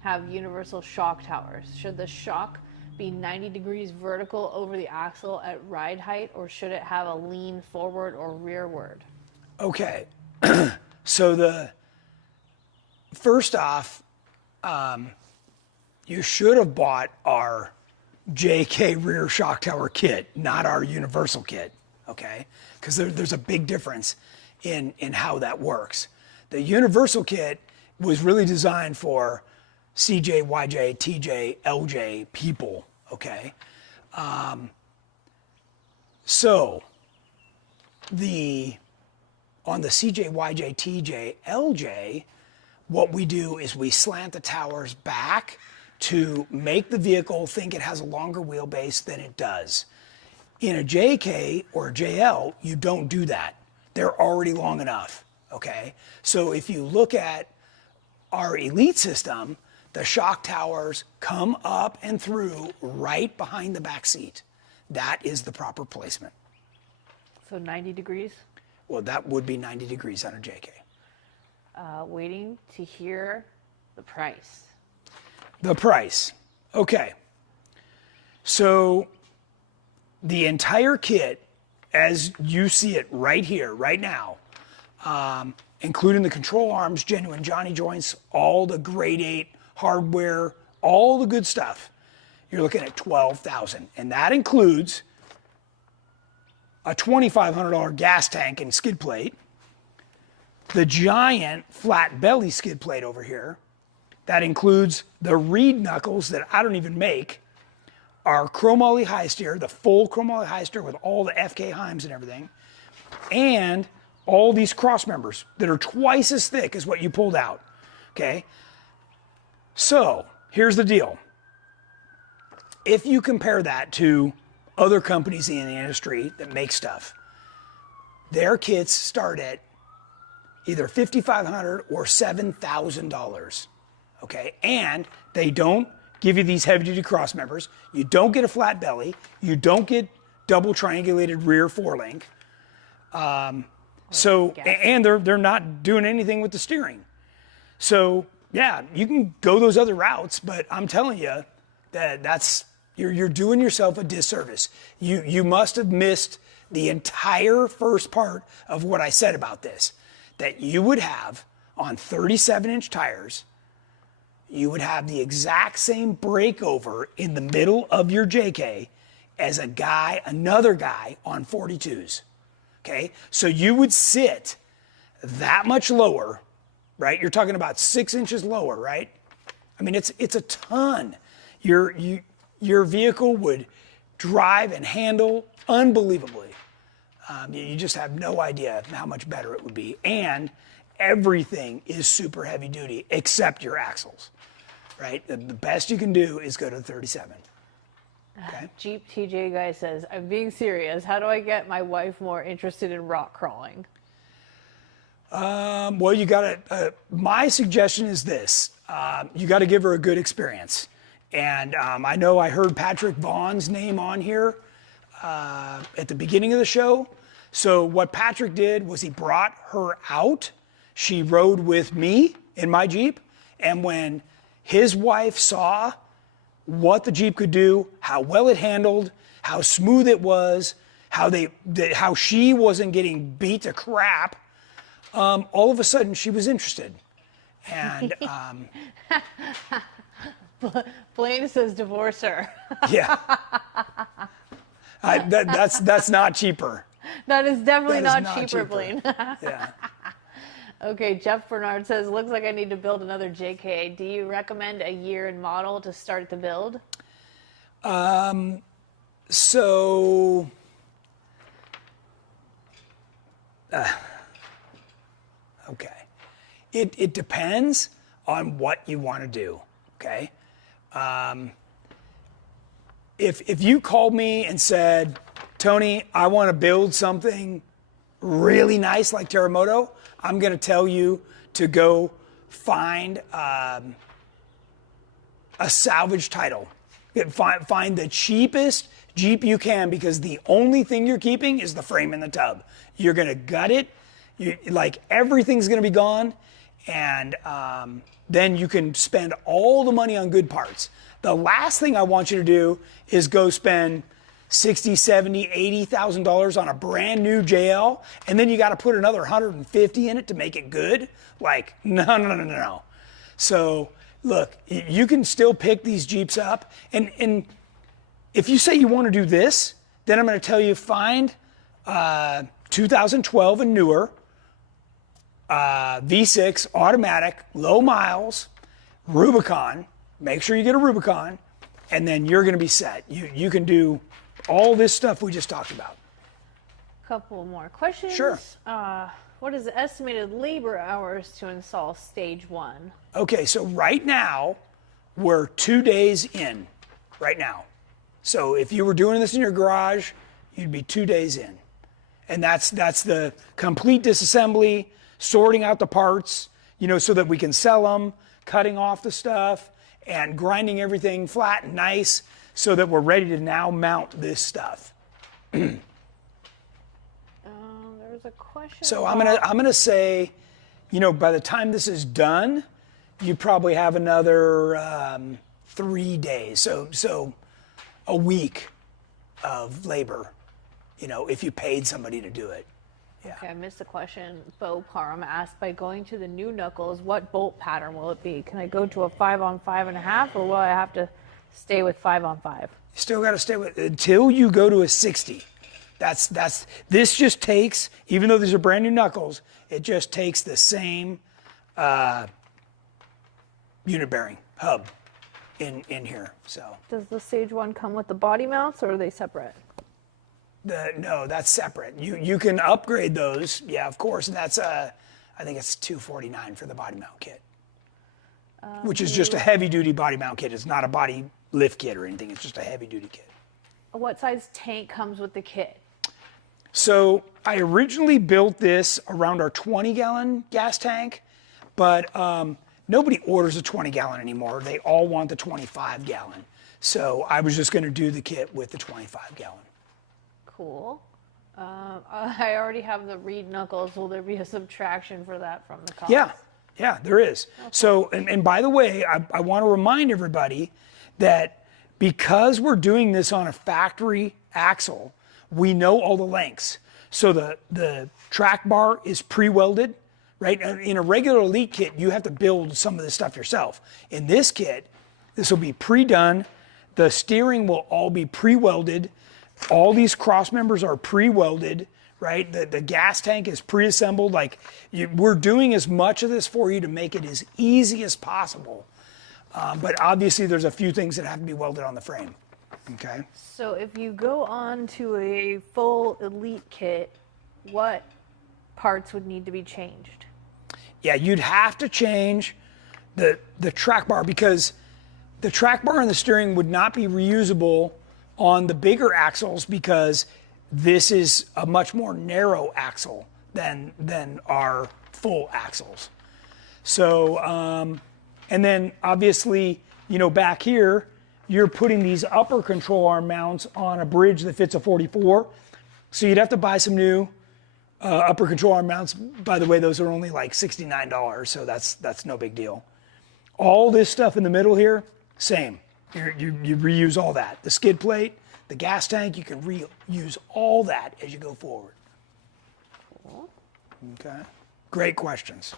have universal shock towers. Should the shock be 90 degrees vertical over the axle at ride height, or should it have a lean forward or rearward? Okay, so first off, you should have bought our JK rear shock tower kit, not our universal kit, okay? Because there's a big difference in how that works. The universal kit was really designed for CJ, YJ, TJ, LJ people, okay? So on the CJ, YJ, TJ, LJ, what we do is we slant the towers back to make the vehicle think it has a longer wheelbase than it does. In a JK or a JL, you don't do that. They're already long enough, okay? So if you look at our Elite system, the shock towers come up and through right behind the back seat. That is the proper placement. So 90 degrees? Well, that would be 90 degrees on a JK. Waiting to hear the price. The price. Okay. So the entire kit, as you see it right here, right now, including the control arms, genuine Johnny joints, all the grade 8 hardware, all the good stuff, you're looking at $12,000. And that includes a $2,500 gas tank and skid plate, the giant flat belly skid plate over here. That includes the reed knuckles that I don't even make, our chromoly high steer, the full chromoly high steer with all the FK Heims and everything, and all these cross members that are twice as thick as what you pulled out, okay? So here's the deal. If you compare that to other companies in the industry that make stuff, their kits start at either $5,500 or $7,000, okay? And they don't give you these heavy-duty cross members. You don't get a flat belly. You don't get double triangulated rear forelink. And they're not doing anything with the steering. So yeah, you can go those other routes, but I'm telling you that you're doing yourself a disservice. You must have missed the entire first part of what I said about this, that you would have on 37-inch tires, you would have the exact same breakover in the middle of your JK as another guy on 42s, okay? So you would sit that much lower, right? You're talking about 6 inches lower, right? I mean, it's a ton. Your vehicle would drive and handle unbelievably. You just have no idea how much better it would be. And everything is super heavy duty except your axles, right? The best you can do is go to the 37. Okay. Jeep TJ guy says, I'm being serious. How do I get my wife more interested in rock crawling? Well, you gotta, my suggestion is this. You gotta give her a good experience. And I know I heard Patrick Vaughn's name on here at the beginning of the show. So what Patrick did was he brought her out. She rode with me in my Jeep. And when his wife saw what the Jeep could do, how well it handled, how smooth it was, how she wasn't getting beat to crap, all of a sudden she was interested. And Blaine says divorce her. yeah. That's not cheaper. That is definitely That is not cheaper, Blaine. Yeah. Okay, Jeff Bernard says, looks like I need to build another JK. Do you recommend a year and model to start the build? So, okay. It depends on what you want to do, okay? If you called me and said, Tony, I want to build something really nice like Terremoto, I'm going to tell you to go find a salvage title. Find the cheapest Jeep you can, because the only thing you're keeping is the frame and the tub. You're going to gut it. Like everything's going to be gone. And then you can spend all the money on good parts. The last thing I want you to do is go spend $60,000, $70,000, $80,000 on a brand new JL, and then you got to put another 150 in it to make it good. Like, no. So look, you can still pick these Jeeps up, and if you say you want to do this, then I'm going to tell you find 2012 and newer, V6 automatic, low miles, Rubicon. Make sure you get a Rubicon, and then you're going to be set. You can do all this stuff we just talked about. Couple more questions. Sure. What is the estimated labor hours to install stage 1? Okay, so right now, we're 2 days in, right now. So if you were doing this in your garage, you'd be 2 days in. And that's the complete disassembly, sorting out the parts, so that we can sell them, cutting off the stuff, and grinding everything flat and nice so that we're ready to now mount this stuff. There's a question. So I'm gonna say, by the time this is done, you probably have another 3 days. So a week of labor, if you paid somebody to do it. Yeah. Okay, I missed the question. Bo Parham asked, by going to the new knuckles, what bolt pattern will it be? Can I go to a 5-on-5.5, or will I have to stay with 5-on-5? You still got to stay with until you go to a 60. This just takes, even though these are brand new knuckles, it just takes the same unit bearing hub in here. So does the stage 1 come with the body mounts, or are they separate? No, that's separate. You can upgrade those, yeah, of course, and that's I think it's $249 for the body mount kit, which is just a heavy duty body mount kit. It's not a body lift kit or anything. It's just a heavy duty kit. What size tank comes with the kit? So I originally built this around our 20-gallon gas tank, but nobody orders a 20-gallon anymore. They all want the 25-gallon. So I was just going to do the kit with the 25-gallon. Cool. I already have the reed knuckles. Will there be a subtraction for that from the cost? Yeah, there is. Okay. So, and by the way, I want to remind everybody that because we're doing this on a factory axle, we know all the lengths. So the track bar is pre-welded, right? In a regular Elite kit, you have to build some of this stuff yourself. In this kit, this will be pre-done. The steering will all be pre-welded. All these cross members are pre-welded, right? The gas tank is pre-assembled. We're doing as much of this for you to make it as easy as possible. But obviously there's a few things that have to be welded on the frame, okay? So if you go on to a full Elite kit, what parts would need to be changed? Yeah, you'd have to change the track bar, because the track bar and the steering would not be reusable on the bigger axles, because this is a much more narrow axle than our full axles. So, and then obviously, back here, you're putting these upper control arm mounts on a bridge that fits a 44. So you'd have to buy some new upper control arm mounts. By the way, those are only like $69, so that's no big deal. All this stuff in the middle here, same. You reuse all that. The skid plate, the gas tank, you can reuse all that as you go forward. Cool. Okay. Great questions.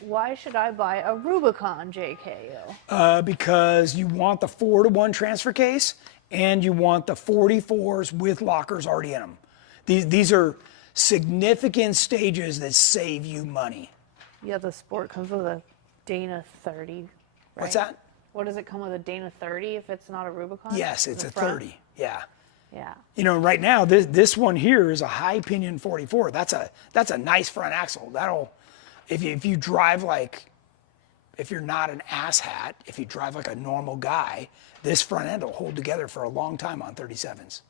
Why should I buy a Rubicon JKU? Because you want the 4-to-1 transfer case and you want the 44s with lockers already in them. These are significant stages that save you money. Yeah, the Sport comes with a Dana 30. Right? What's that? What does it come with, a Dana 30 if it's not a Rubicon? Yes, it's a front? 30. Yeah. Yeah. You know, right now this one here is a high pinion 44. That's a nice front axle. That'll, if you drive like, if you're not an asshat, if you drive like a normal guy, this front end will hold together for a long time on 37s.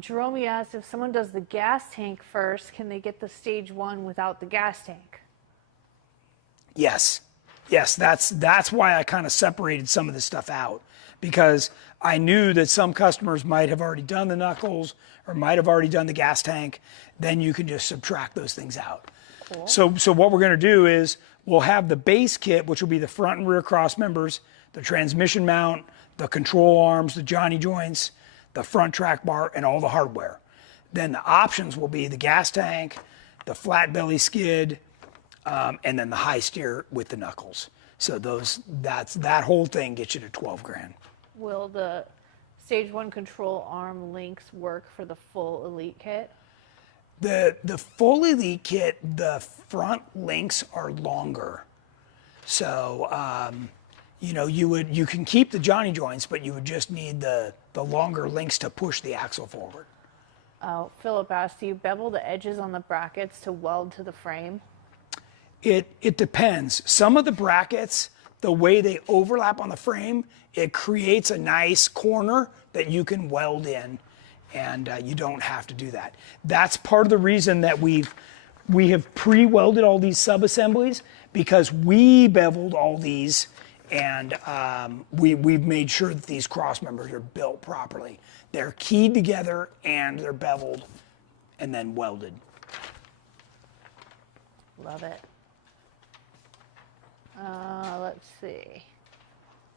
Jerome asked, if someone does the gas tank first, can they get the stage 1 without the gas tank? Yes. Yes, that's why I kind of separated some of this stuff out, because I knew that some customers might have already done the knuckles or might have already done the gas tank. Then you can just subtract those things out. Cool. So what we're going to do is we'll have the base kit, which will be the front and rear cross members, the transmission mount, the control arms, the Johnny joints, the front track bar, and all the hardware. Then the options will be the gas tank, the flat belly skid, and then the high steer with the knuckles. So that whole thing gets you to 12 grand. Will the stage 1 control arm links work for the full Elite kit? The full Elite kit, the front links are longer. So, you know, you can keep the Johnny joints, but you would just need the longer links to push the axle forward. Philip asked, do you bevel the edges on the brackets to weld to the frame? It depends. Some of the brackets, the way they overlap on the frame, it creates a nice corner that you can weld in, and you don't have to do that. That's part of the reason that we have pre-welded all these sub-assemblies, because we beveled all these, and we've made sure that these cross members are built properly. They're keyed together and they're beveled and then welded. Love it. Let's see.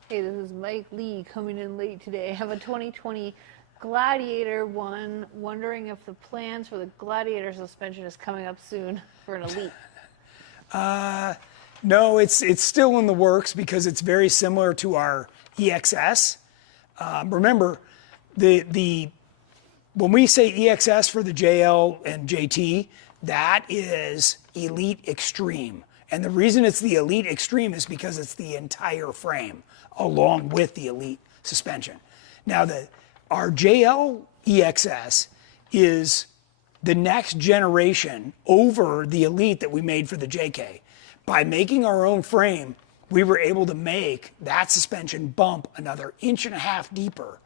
Hey, this is Mike Lee coming in late today. I have a 2020 Gladiator one, wondering if the plans for the Gladiator suspension is coming up soon for an Elite. No, it's still in the works because it's very similar to our EXS. Remember, when we say EXS for the JL and JT, that is Elite Extreme. And the reason it's the Elite Extreme is because it's the entire frame along with the Elite suspension. Now, our JL EXS is the next generation over the Elite that we made for the JK. By making our own frame, we were able to make that suspension bump another 1.5 inches deeper.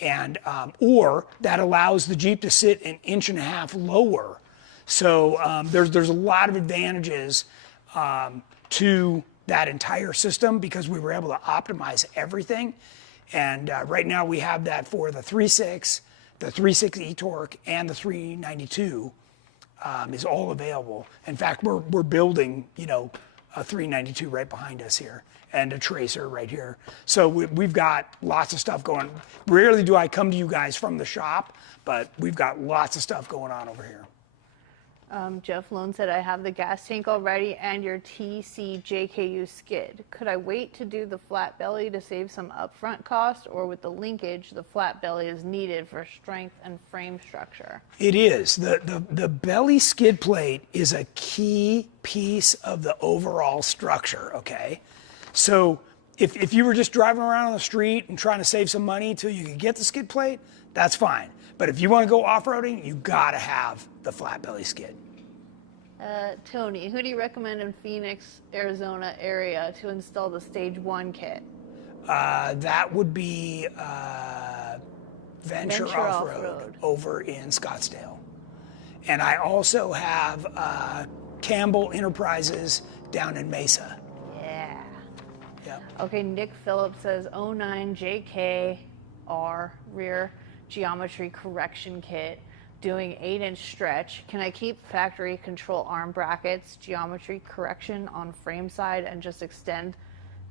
And, or that allows the Jeep to sit 1.5 inches lower. So there's a lot of advantages to that entire system because we were able to optimize everything. And right now we have that for the 3.6, the 3.6 e-torque, and the 392 is all available. In fact, we're building, you know, a 392 right behind us here and a Tracer right here. So we've got lots of stuff going. Rarely do I come to you guys from the shop, but we've got lots of stuff going on over here. Jeff Lone said, I have the gas tank already and your TC JKU skid. Could I wait to do the flat belly to save some upfront cost, or with the linkage, the flat belly is needed for strength and frame structure? It is. The belly skid plate is a key piece of the overall structure, okay? So if you were just driving around on the street and trying to save some money until you could get the skid plate, that's fine. But if you want to go off-roading, you gotta have the flat belly skid. Tony, who do you recommend in Phoenix, Arizona area to install the Stage 1 kit? That would be Venture Off-Road Off-Road over in Scottsdale. And I also have Campbell Enterprises down in Mesa. Yeah. Yep. Okay, Nick Phillips says 09 JKR rear geometry correction kit doing 8-inch stretch. Can I keep factory control arm brackets, geometry correction on frame side, and just extend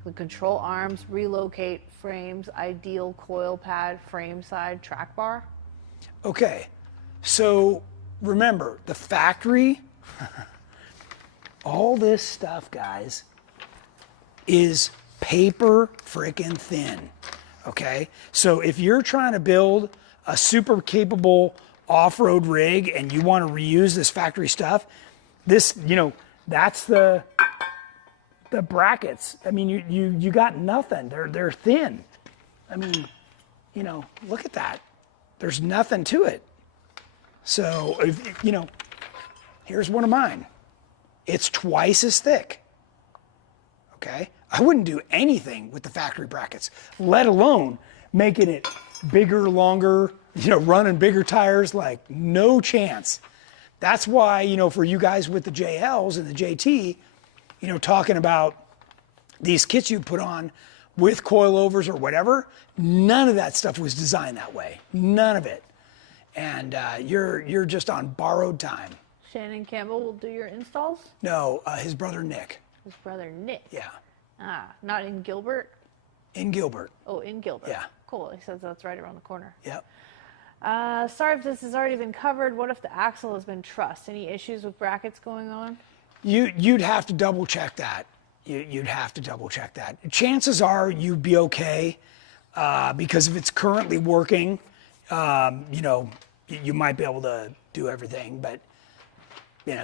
the control arms, relocate frames, ideal coil pad, frame side, track bar? Okay, so remember, the factory all this stuff, guys, is paper frickin' thin, okay? So if you're trying to build a super capable off-road rig and you want to reuse this factory stuff, this, that's the brackets. I mean, you got nothing. They're thin. I mean, look at that. There's nothing to it. So, here's one of mine. It's twice as thick, okay? I wouldn't do anything with the factory brackets, let alone making it bigger, longer, running bigger tires, like no chance. That's why, for you guys with the JLs and the JT, talking about these kits you put on with coilovers or whatever, none of that stuff was designed that way. None of it. And you're just on borrowed time. Shannon Campbell will do your installs? No, his brother Nick. His brother Nick? Yeah. Ah, not in Gilbert? In Gilbert. Oh, in Gilbert. Yeah. Cool. He says that's right around the corner. Yep. Sorry if this has already been covered. What if the axle has been trussed? Any issues with brackets going on? You'd have to double check that. You'd have to double check that. Chances are you'd be okay because if it's currently working, you might be able to do everything, but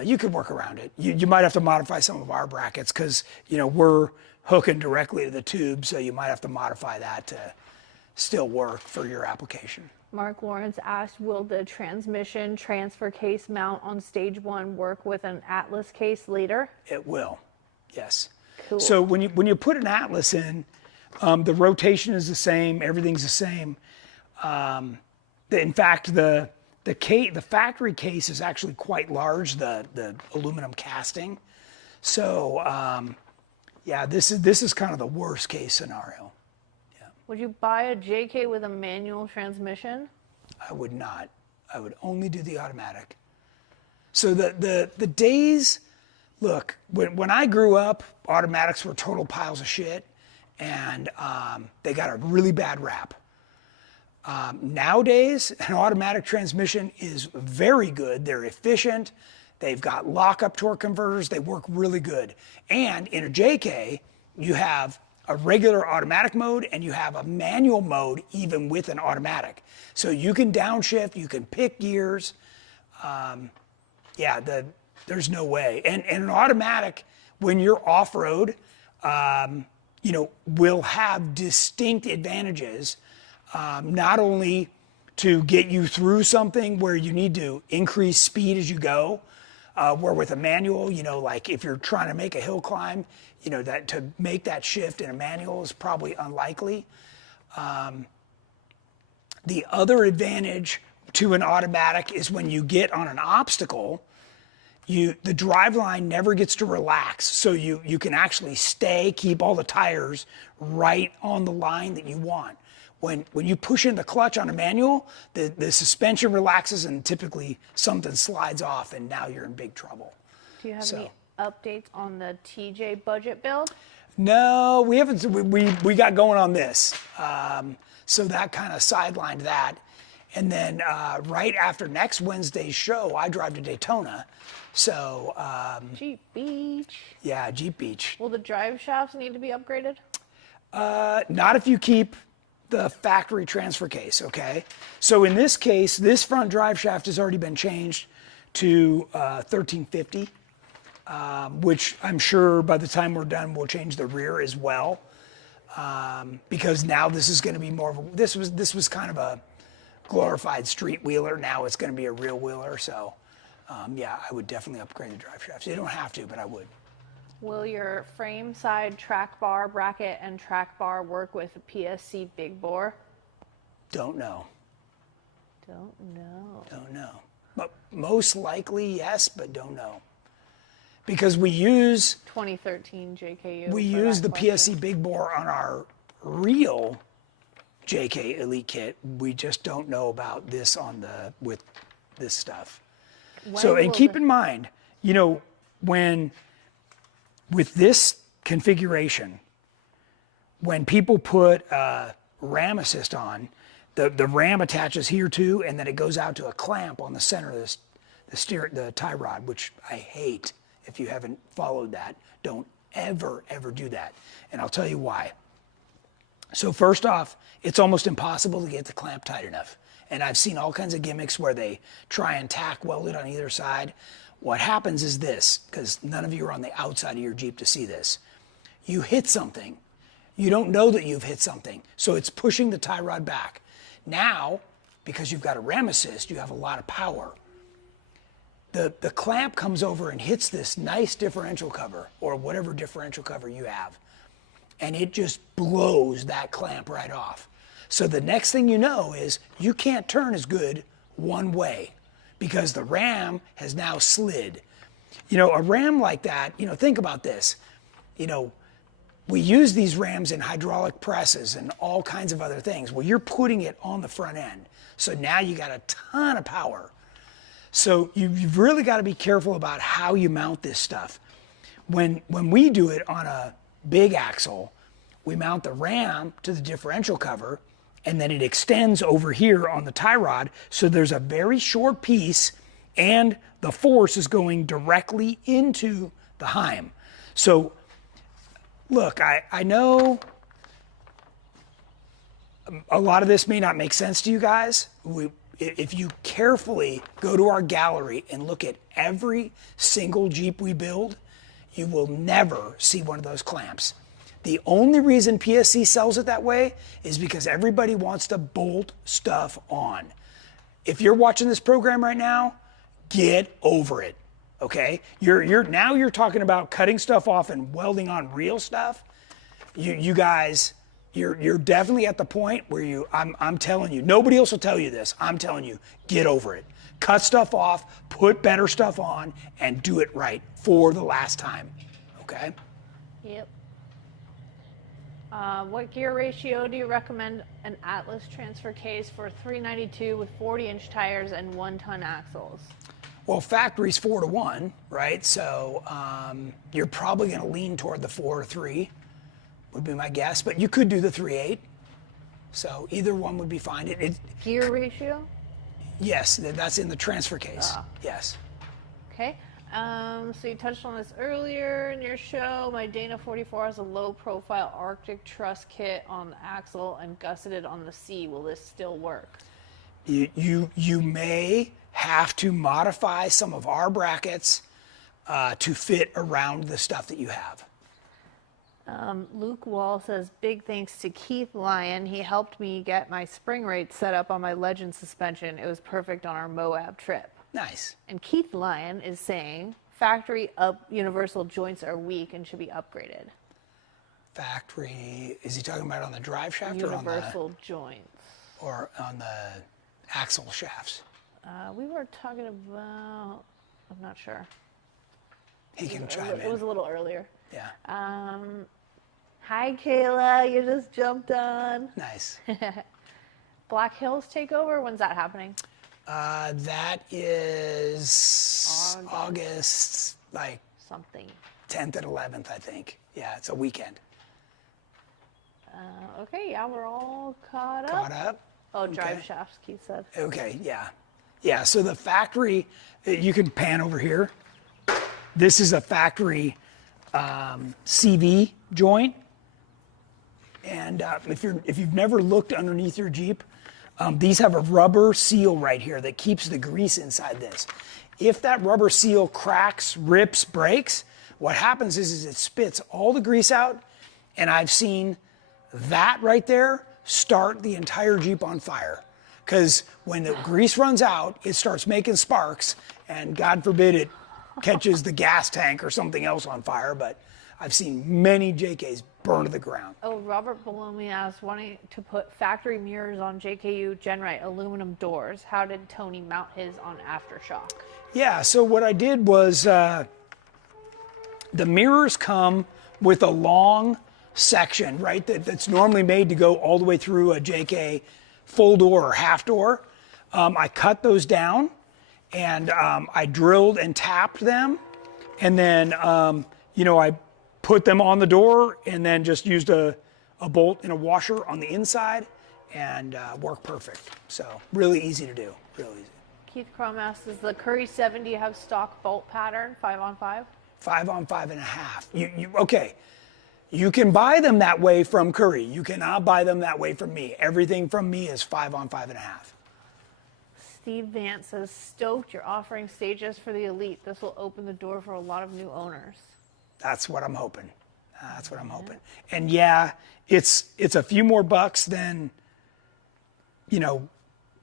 you could work around it. You might have to modify some of our brackets because, we're hooking directly to the tube, so you might have to modify that to still work for your application. Mark Lawrence asked, will the transmission transfer case mount on stage 1 work with an Atlas case later? It will, yes. Cool. So when you put an Atlas in, the rotation is the same, everything's the same. In fact, the factory case is actually quite large, the aluminum casting. So this is kind of the worst case scenario. Yeah. Would you buy a JK with a manual transmission? I would not. I would only do the automatic. So the days, look, when I grew up, automatics were total piles of shit, and they got a really bad rap. Nowadays, an automatic transmission is very good. They're efficient. They've got lockup torque converters. They work really good. And in a JK, you have a regular automatic mode and you have a manual mode even with an automatic. So you can downshift, you can pick gears. There's no way. And an automatic, when you're off-road, will have distinct advantages. Not only to get you through something where you need to increase speed as you go, where with a manual, like if you're trying to make a hill climb, that to make that shift in a manual is probably unlikely. The other advantage to an automatic is when you get on an obstacle, the driveline never gets to relax, so you can actually keep all the tires right on the line that you want. When you push in the clutch on a manual, the suspension relaxes and typically something slides off and now you're in big trouble. Do you have any updates on the TJ budget build? No, we haven't. We got going on this. So that kind of sidelined that. And then right after next Wednesday's show, I drive to Daytona. So Jeep Beach. Yeah, Jeep Beach. Will the drive shafts need to be upgraded? Not if you keep the factory transfer case, okay? So in this case, this front drive shaft has already been changed to 1350, which I'm sure by the time we're done, we'll change the rear as well. Because now this is gonna be more of a, this was kind of a glorified street wheeler. Now it's gonna be a real wheeler. So I would definitely upgrade the drive shafts. You don't have to, but I would. Will your frame side track bar bracket and track bar work with a PSC big bore? Don't know. Don't know. Don't know. But most likely yes, but don't know. Because we use 2013 JKU. We use the PSC big bore on our real JK Elite kit. We just don't know about this with this stuff. And keep in mind, with this configuration, when people put RAM assist on, the RAM attaches here too, and then it goes out to a clamp on the center of the tie rod, which I hate. if you haven't followed that. Don't ever do that. And I'll tell you why. So first off, it's almost impossible to get the clamp tight enough. And I've seen all kinds of gimmicks where they try and tack weld it on either side. What happens is this, because none of you are on the outside of your Jeep to see this. You hit something. You don't know that you've hit something. So it's pushing the tie rod back. Now, because you've got a ram assist, you have a lot of power. The clamp comes over and hits this nice differential cover, or whatever differential cover you have. And it just blows that clamp right off. So the next thing you know is you can't turn as good one way because the ram has now slid. You know, a ram like that, you know, think about this. You know, we use these rams in hydraulic presses and all kinds of other things. Well, you're putting it on the front end. So now you got a ton of power. So you've really got to be careful about how you mount this stuff. When we do it on a big axle, we mount the ram to the differential cover, and then it extends over here on the tie rod, so there's a very short piece, and the force is going directly into the heim. So, look, I know a lot of this may not make sense to you guys. If you carefully go to our gallery and look at every single Jeep we build, you will never see one of those clamps. The only reason PSC sells it that way is because everybody wants to bolt stuff on. If you're watching this program right now, get over it, okay? Now you're talking about cutting stuff off and welding on real stuff. You guys, you're definitely at the point where I'm telling you, nobody else will tell you this. I'm telling you, get over it. Cut stuff off, put better stuff on, and do it right for the last time, okay? Yep. What gear ratio do you recommend an Atlas transfer case for 392 with 40-inch tires and 1-ton axles? Well, factory's 4-to-1, right? So you're probably going to lean toward the 4-3 would be my guess, but you could do the 3.8. So either one would be fine. Gear ratio? Yes, that's in the transfer case. Yes. Okay. So you touched on this earlier in your show. My Dana 44 has a low-profile Arctic truss kit on the axle and gusseted on the C. Will this still work? You may have to modify some of our brackets to fit around the stuff that you have. Luke Wall says, big thanks to Keith Lyon. He helped me get my spring rate set up on my Legend suspension. It was perfect on our Moab trip. Nice. And Keith Lyon is saying factory universal joints are weak and should be upgraded. Factory, is he talking about on the drive shaft universal joints? Or on the axle shafts? We were talking about, I'm not sure. He can chime in. It was a little earlier. Yeah. Hi, Kayla. You just jumped on. Nice. Black Hills takeover. When's that happening? That is August, like something. 10th and 11th, I think. Yeah, it's a weekend. Okay, yeah, we're all caught up. Caught up? Oh, drive shafts, Keith said. Okay, yeah. Yeah, so the factory, you can pan over here. This is a factory CV joint. And if you've never looked underneath your Jeep, these have a rubber seal right here that keeps the grease inside this. If that rubber seal cracks, rips, breaks, what happens is it spits all the grease out, and I've seen that right there start the entire Jeep on fire. Because when the grease runs out, it starts making sparks, and God forbid it catches the gas tank or something else on fire, but I've seen many JKs burn to the ground. Oh, Robert Belomi asked, wanting to put factory mirrors on JKU GenRight aluminum doors. How did Tony mount his on Aftershock? Yeah, so what I did was the mirrors come with a long section, right, that's normally made to go all the way through a JK full door or half door. I cut those down, and I drilled and tapped them, and then, I put them on the door and then just used a bolt and a washer on the inside, and worked perfect. So really easy to do, real easy. Keith Crum asks, does the Curry 70 have stock bolt pattern, 5-on-5? 5 on 5.5. Okay. You can buy them that way from Curry. You cannot buy them that way from me. Everything from me is 5 on 5.5. Steve Vance says, stoked you're offering stages for the Elite. This will open the door for a lot of new owners. That's what I'm hoping. That's what I'm hoping. And yeah, it's a few more bucks than, you know,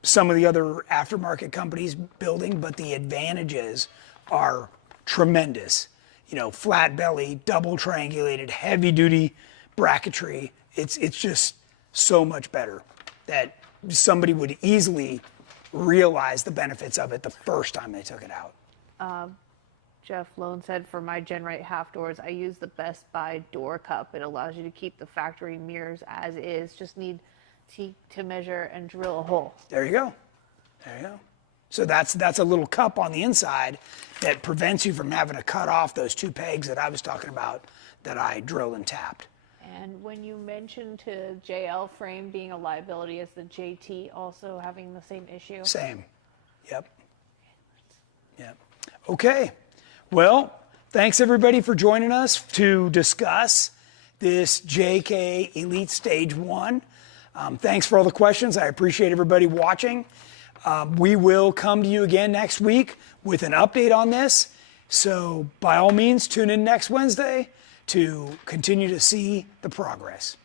some of the other aftermarket companies building, but the advantages are tremendous. You know, flat belly, double triangulated, heavy duty bracketry. It's just so much better that somebody would easily realize the benefits of it the first time they took it out. Jeff Lone said, for my GenRight half doors, I use the Best Buy door cup. It allows you to keep the factory mirrors as is. Just need to measure and drill a hole. There you go. There you go. So that's a little cup on the inside that prevents you from having to cut off those 2 pegs that I was talking about that I drilled and tapped. And when you mentioned to JL frame being a liability, is the JT also having the same issue? Same. Yep. Yep. Okay. Well, thanks everybody for joining us to discuss this JK Elite Stage 1. Thanks for all the questions. I appreciate everybody watching. We will come to you again next week with an update on this. So by all means, tune in next Wednesday to continue to see the progress.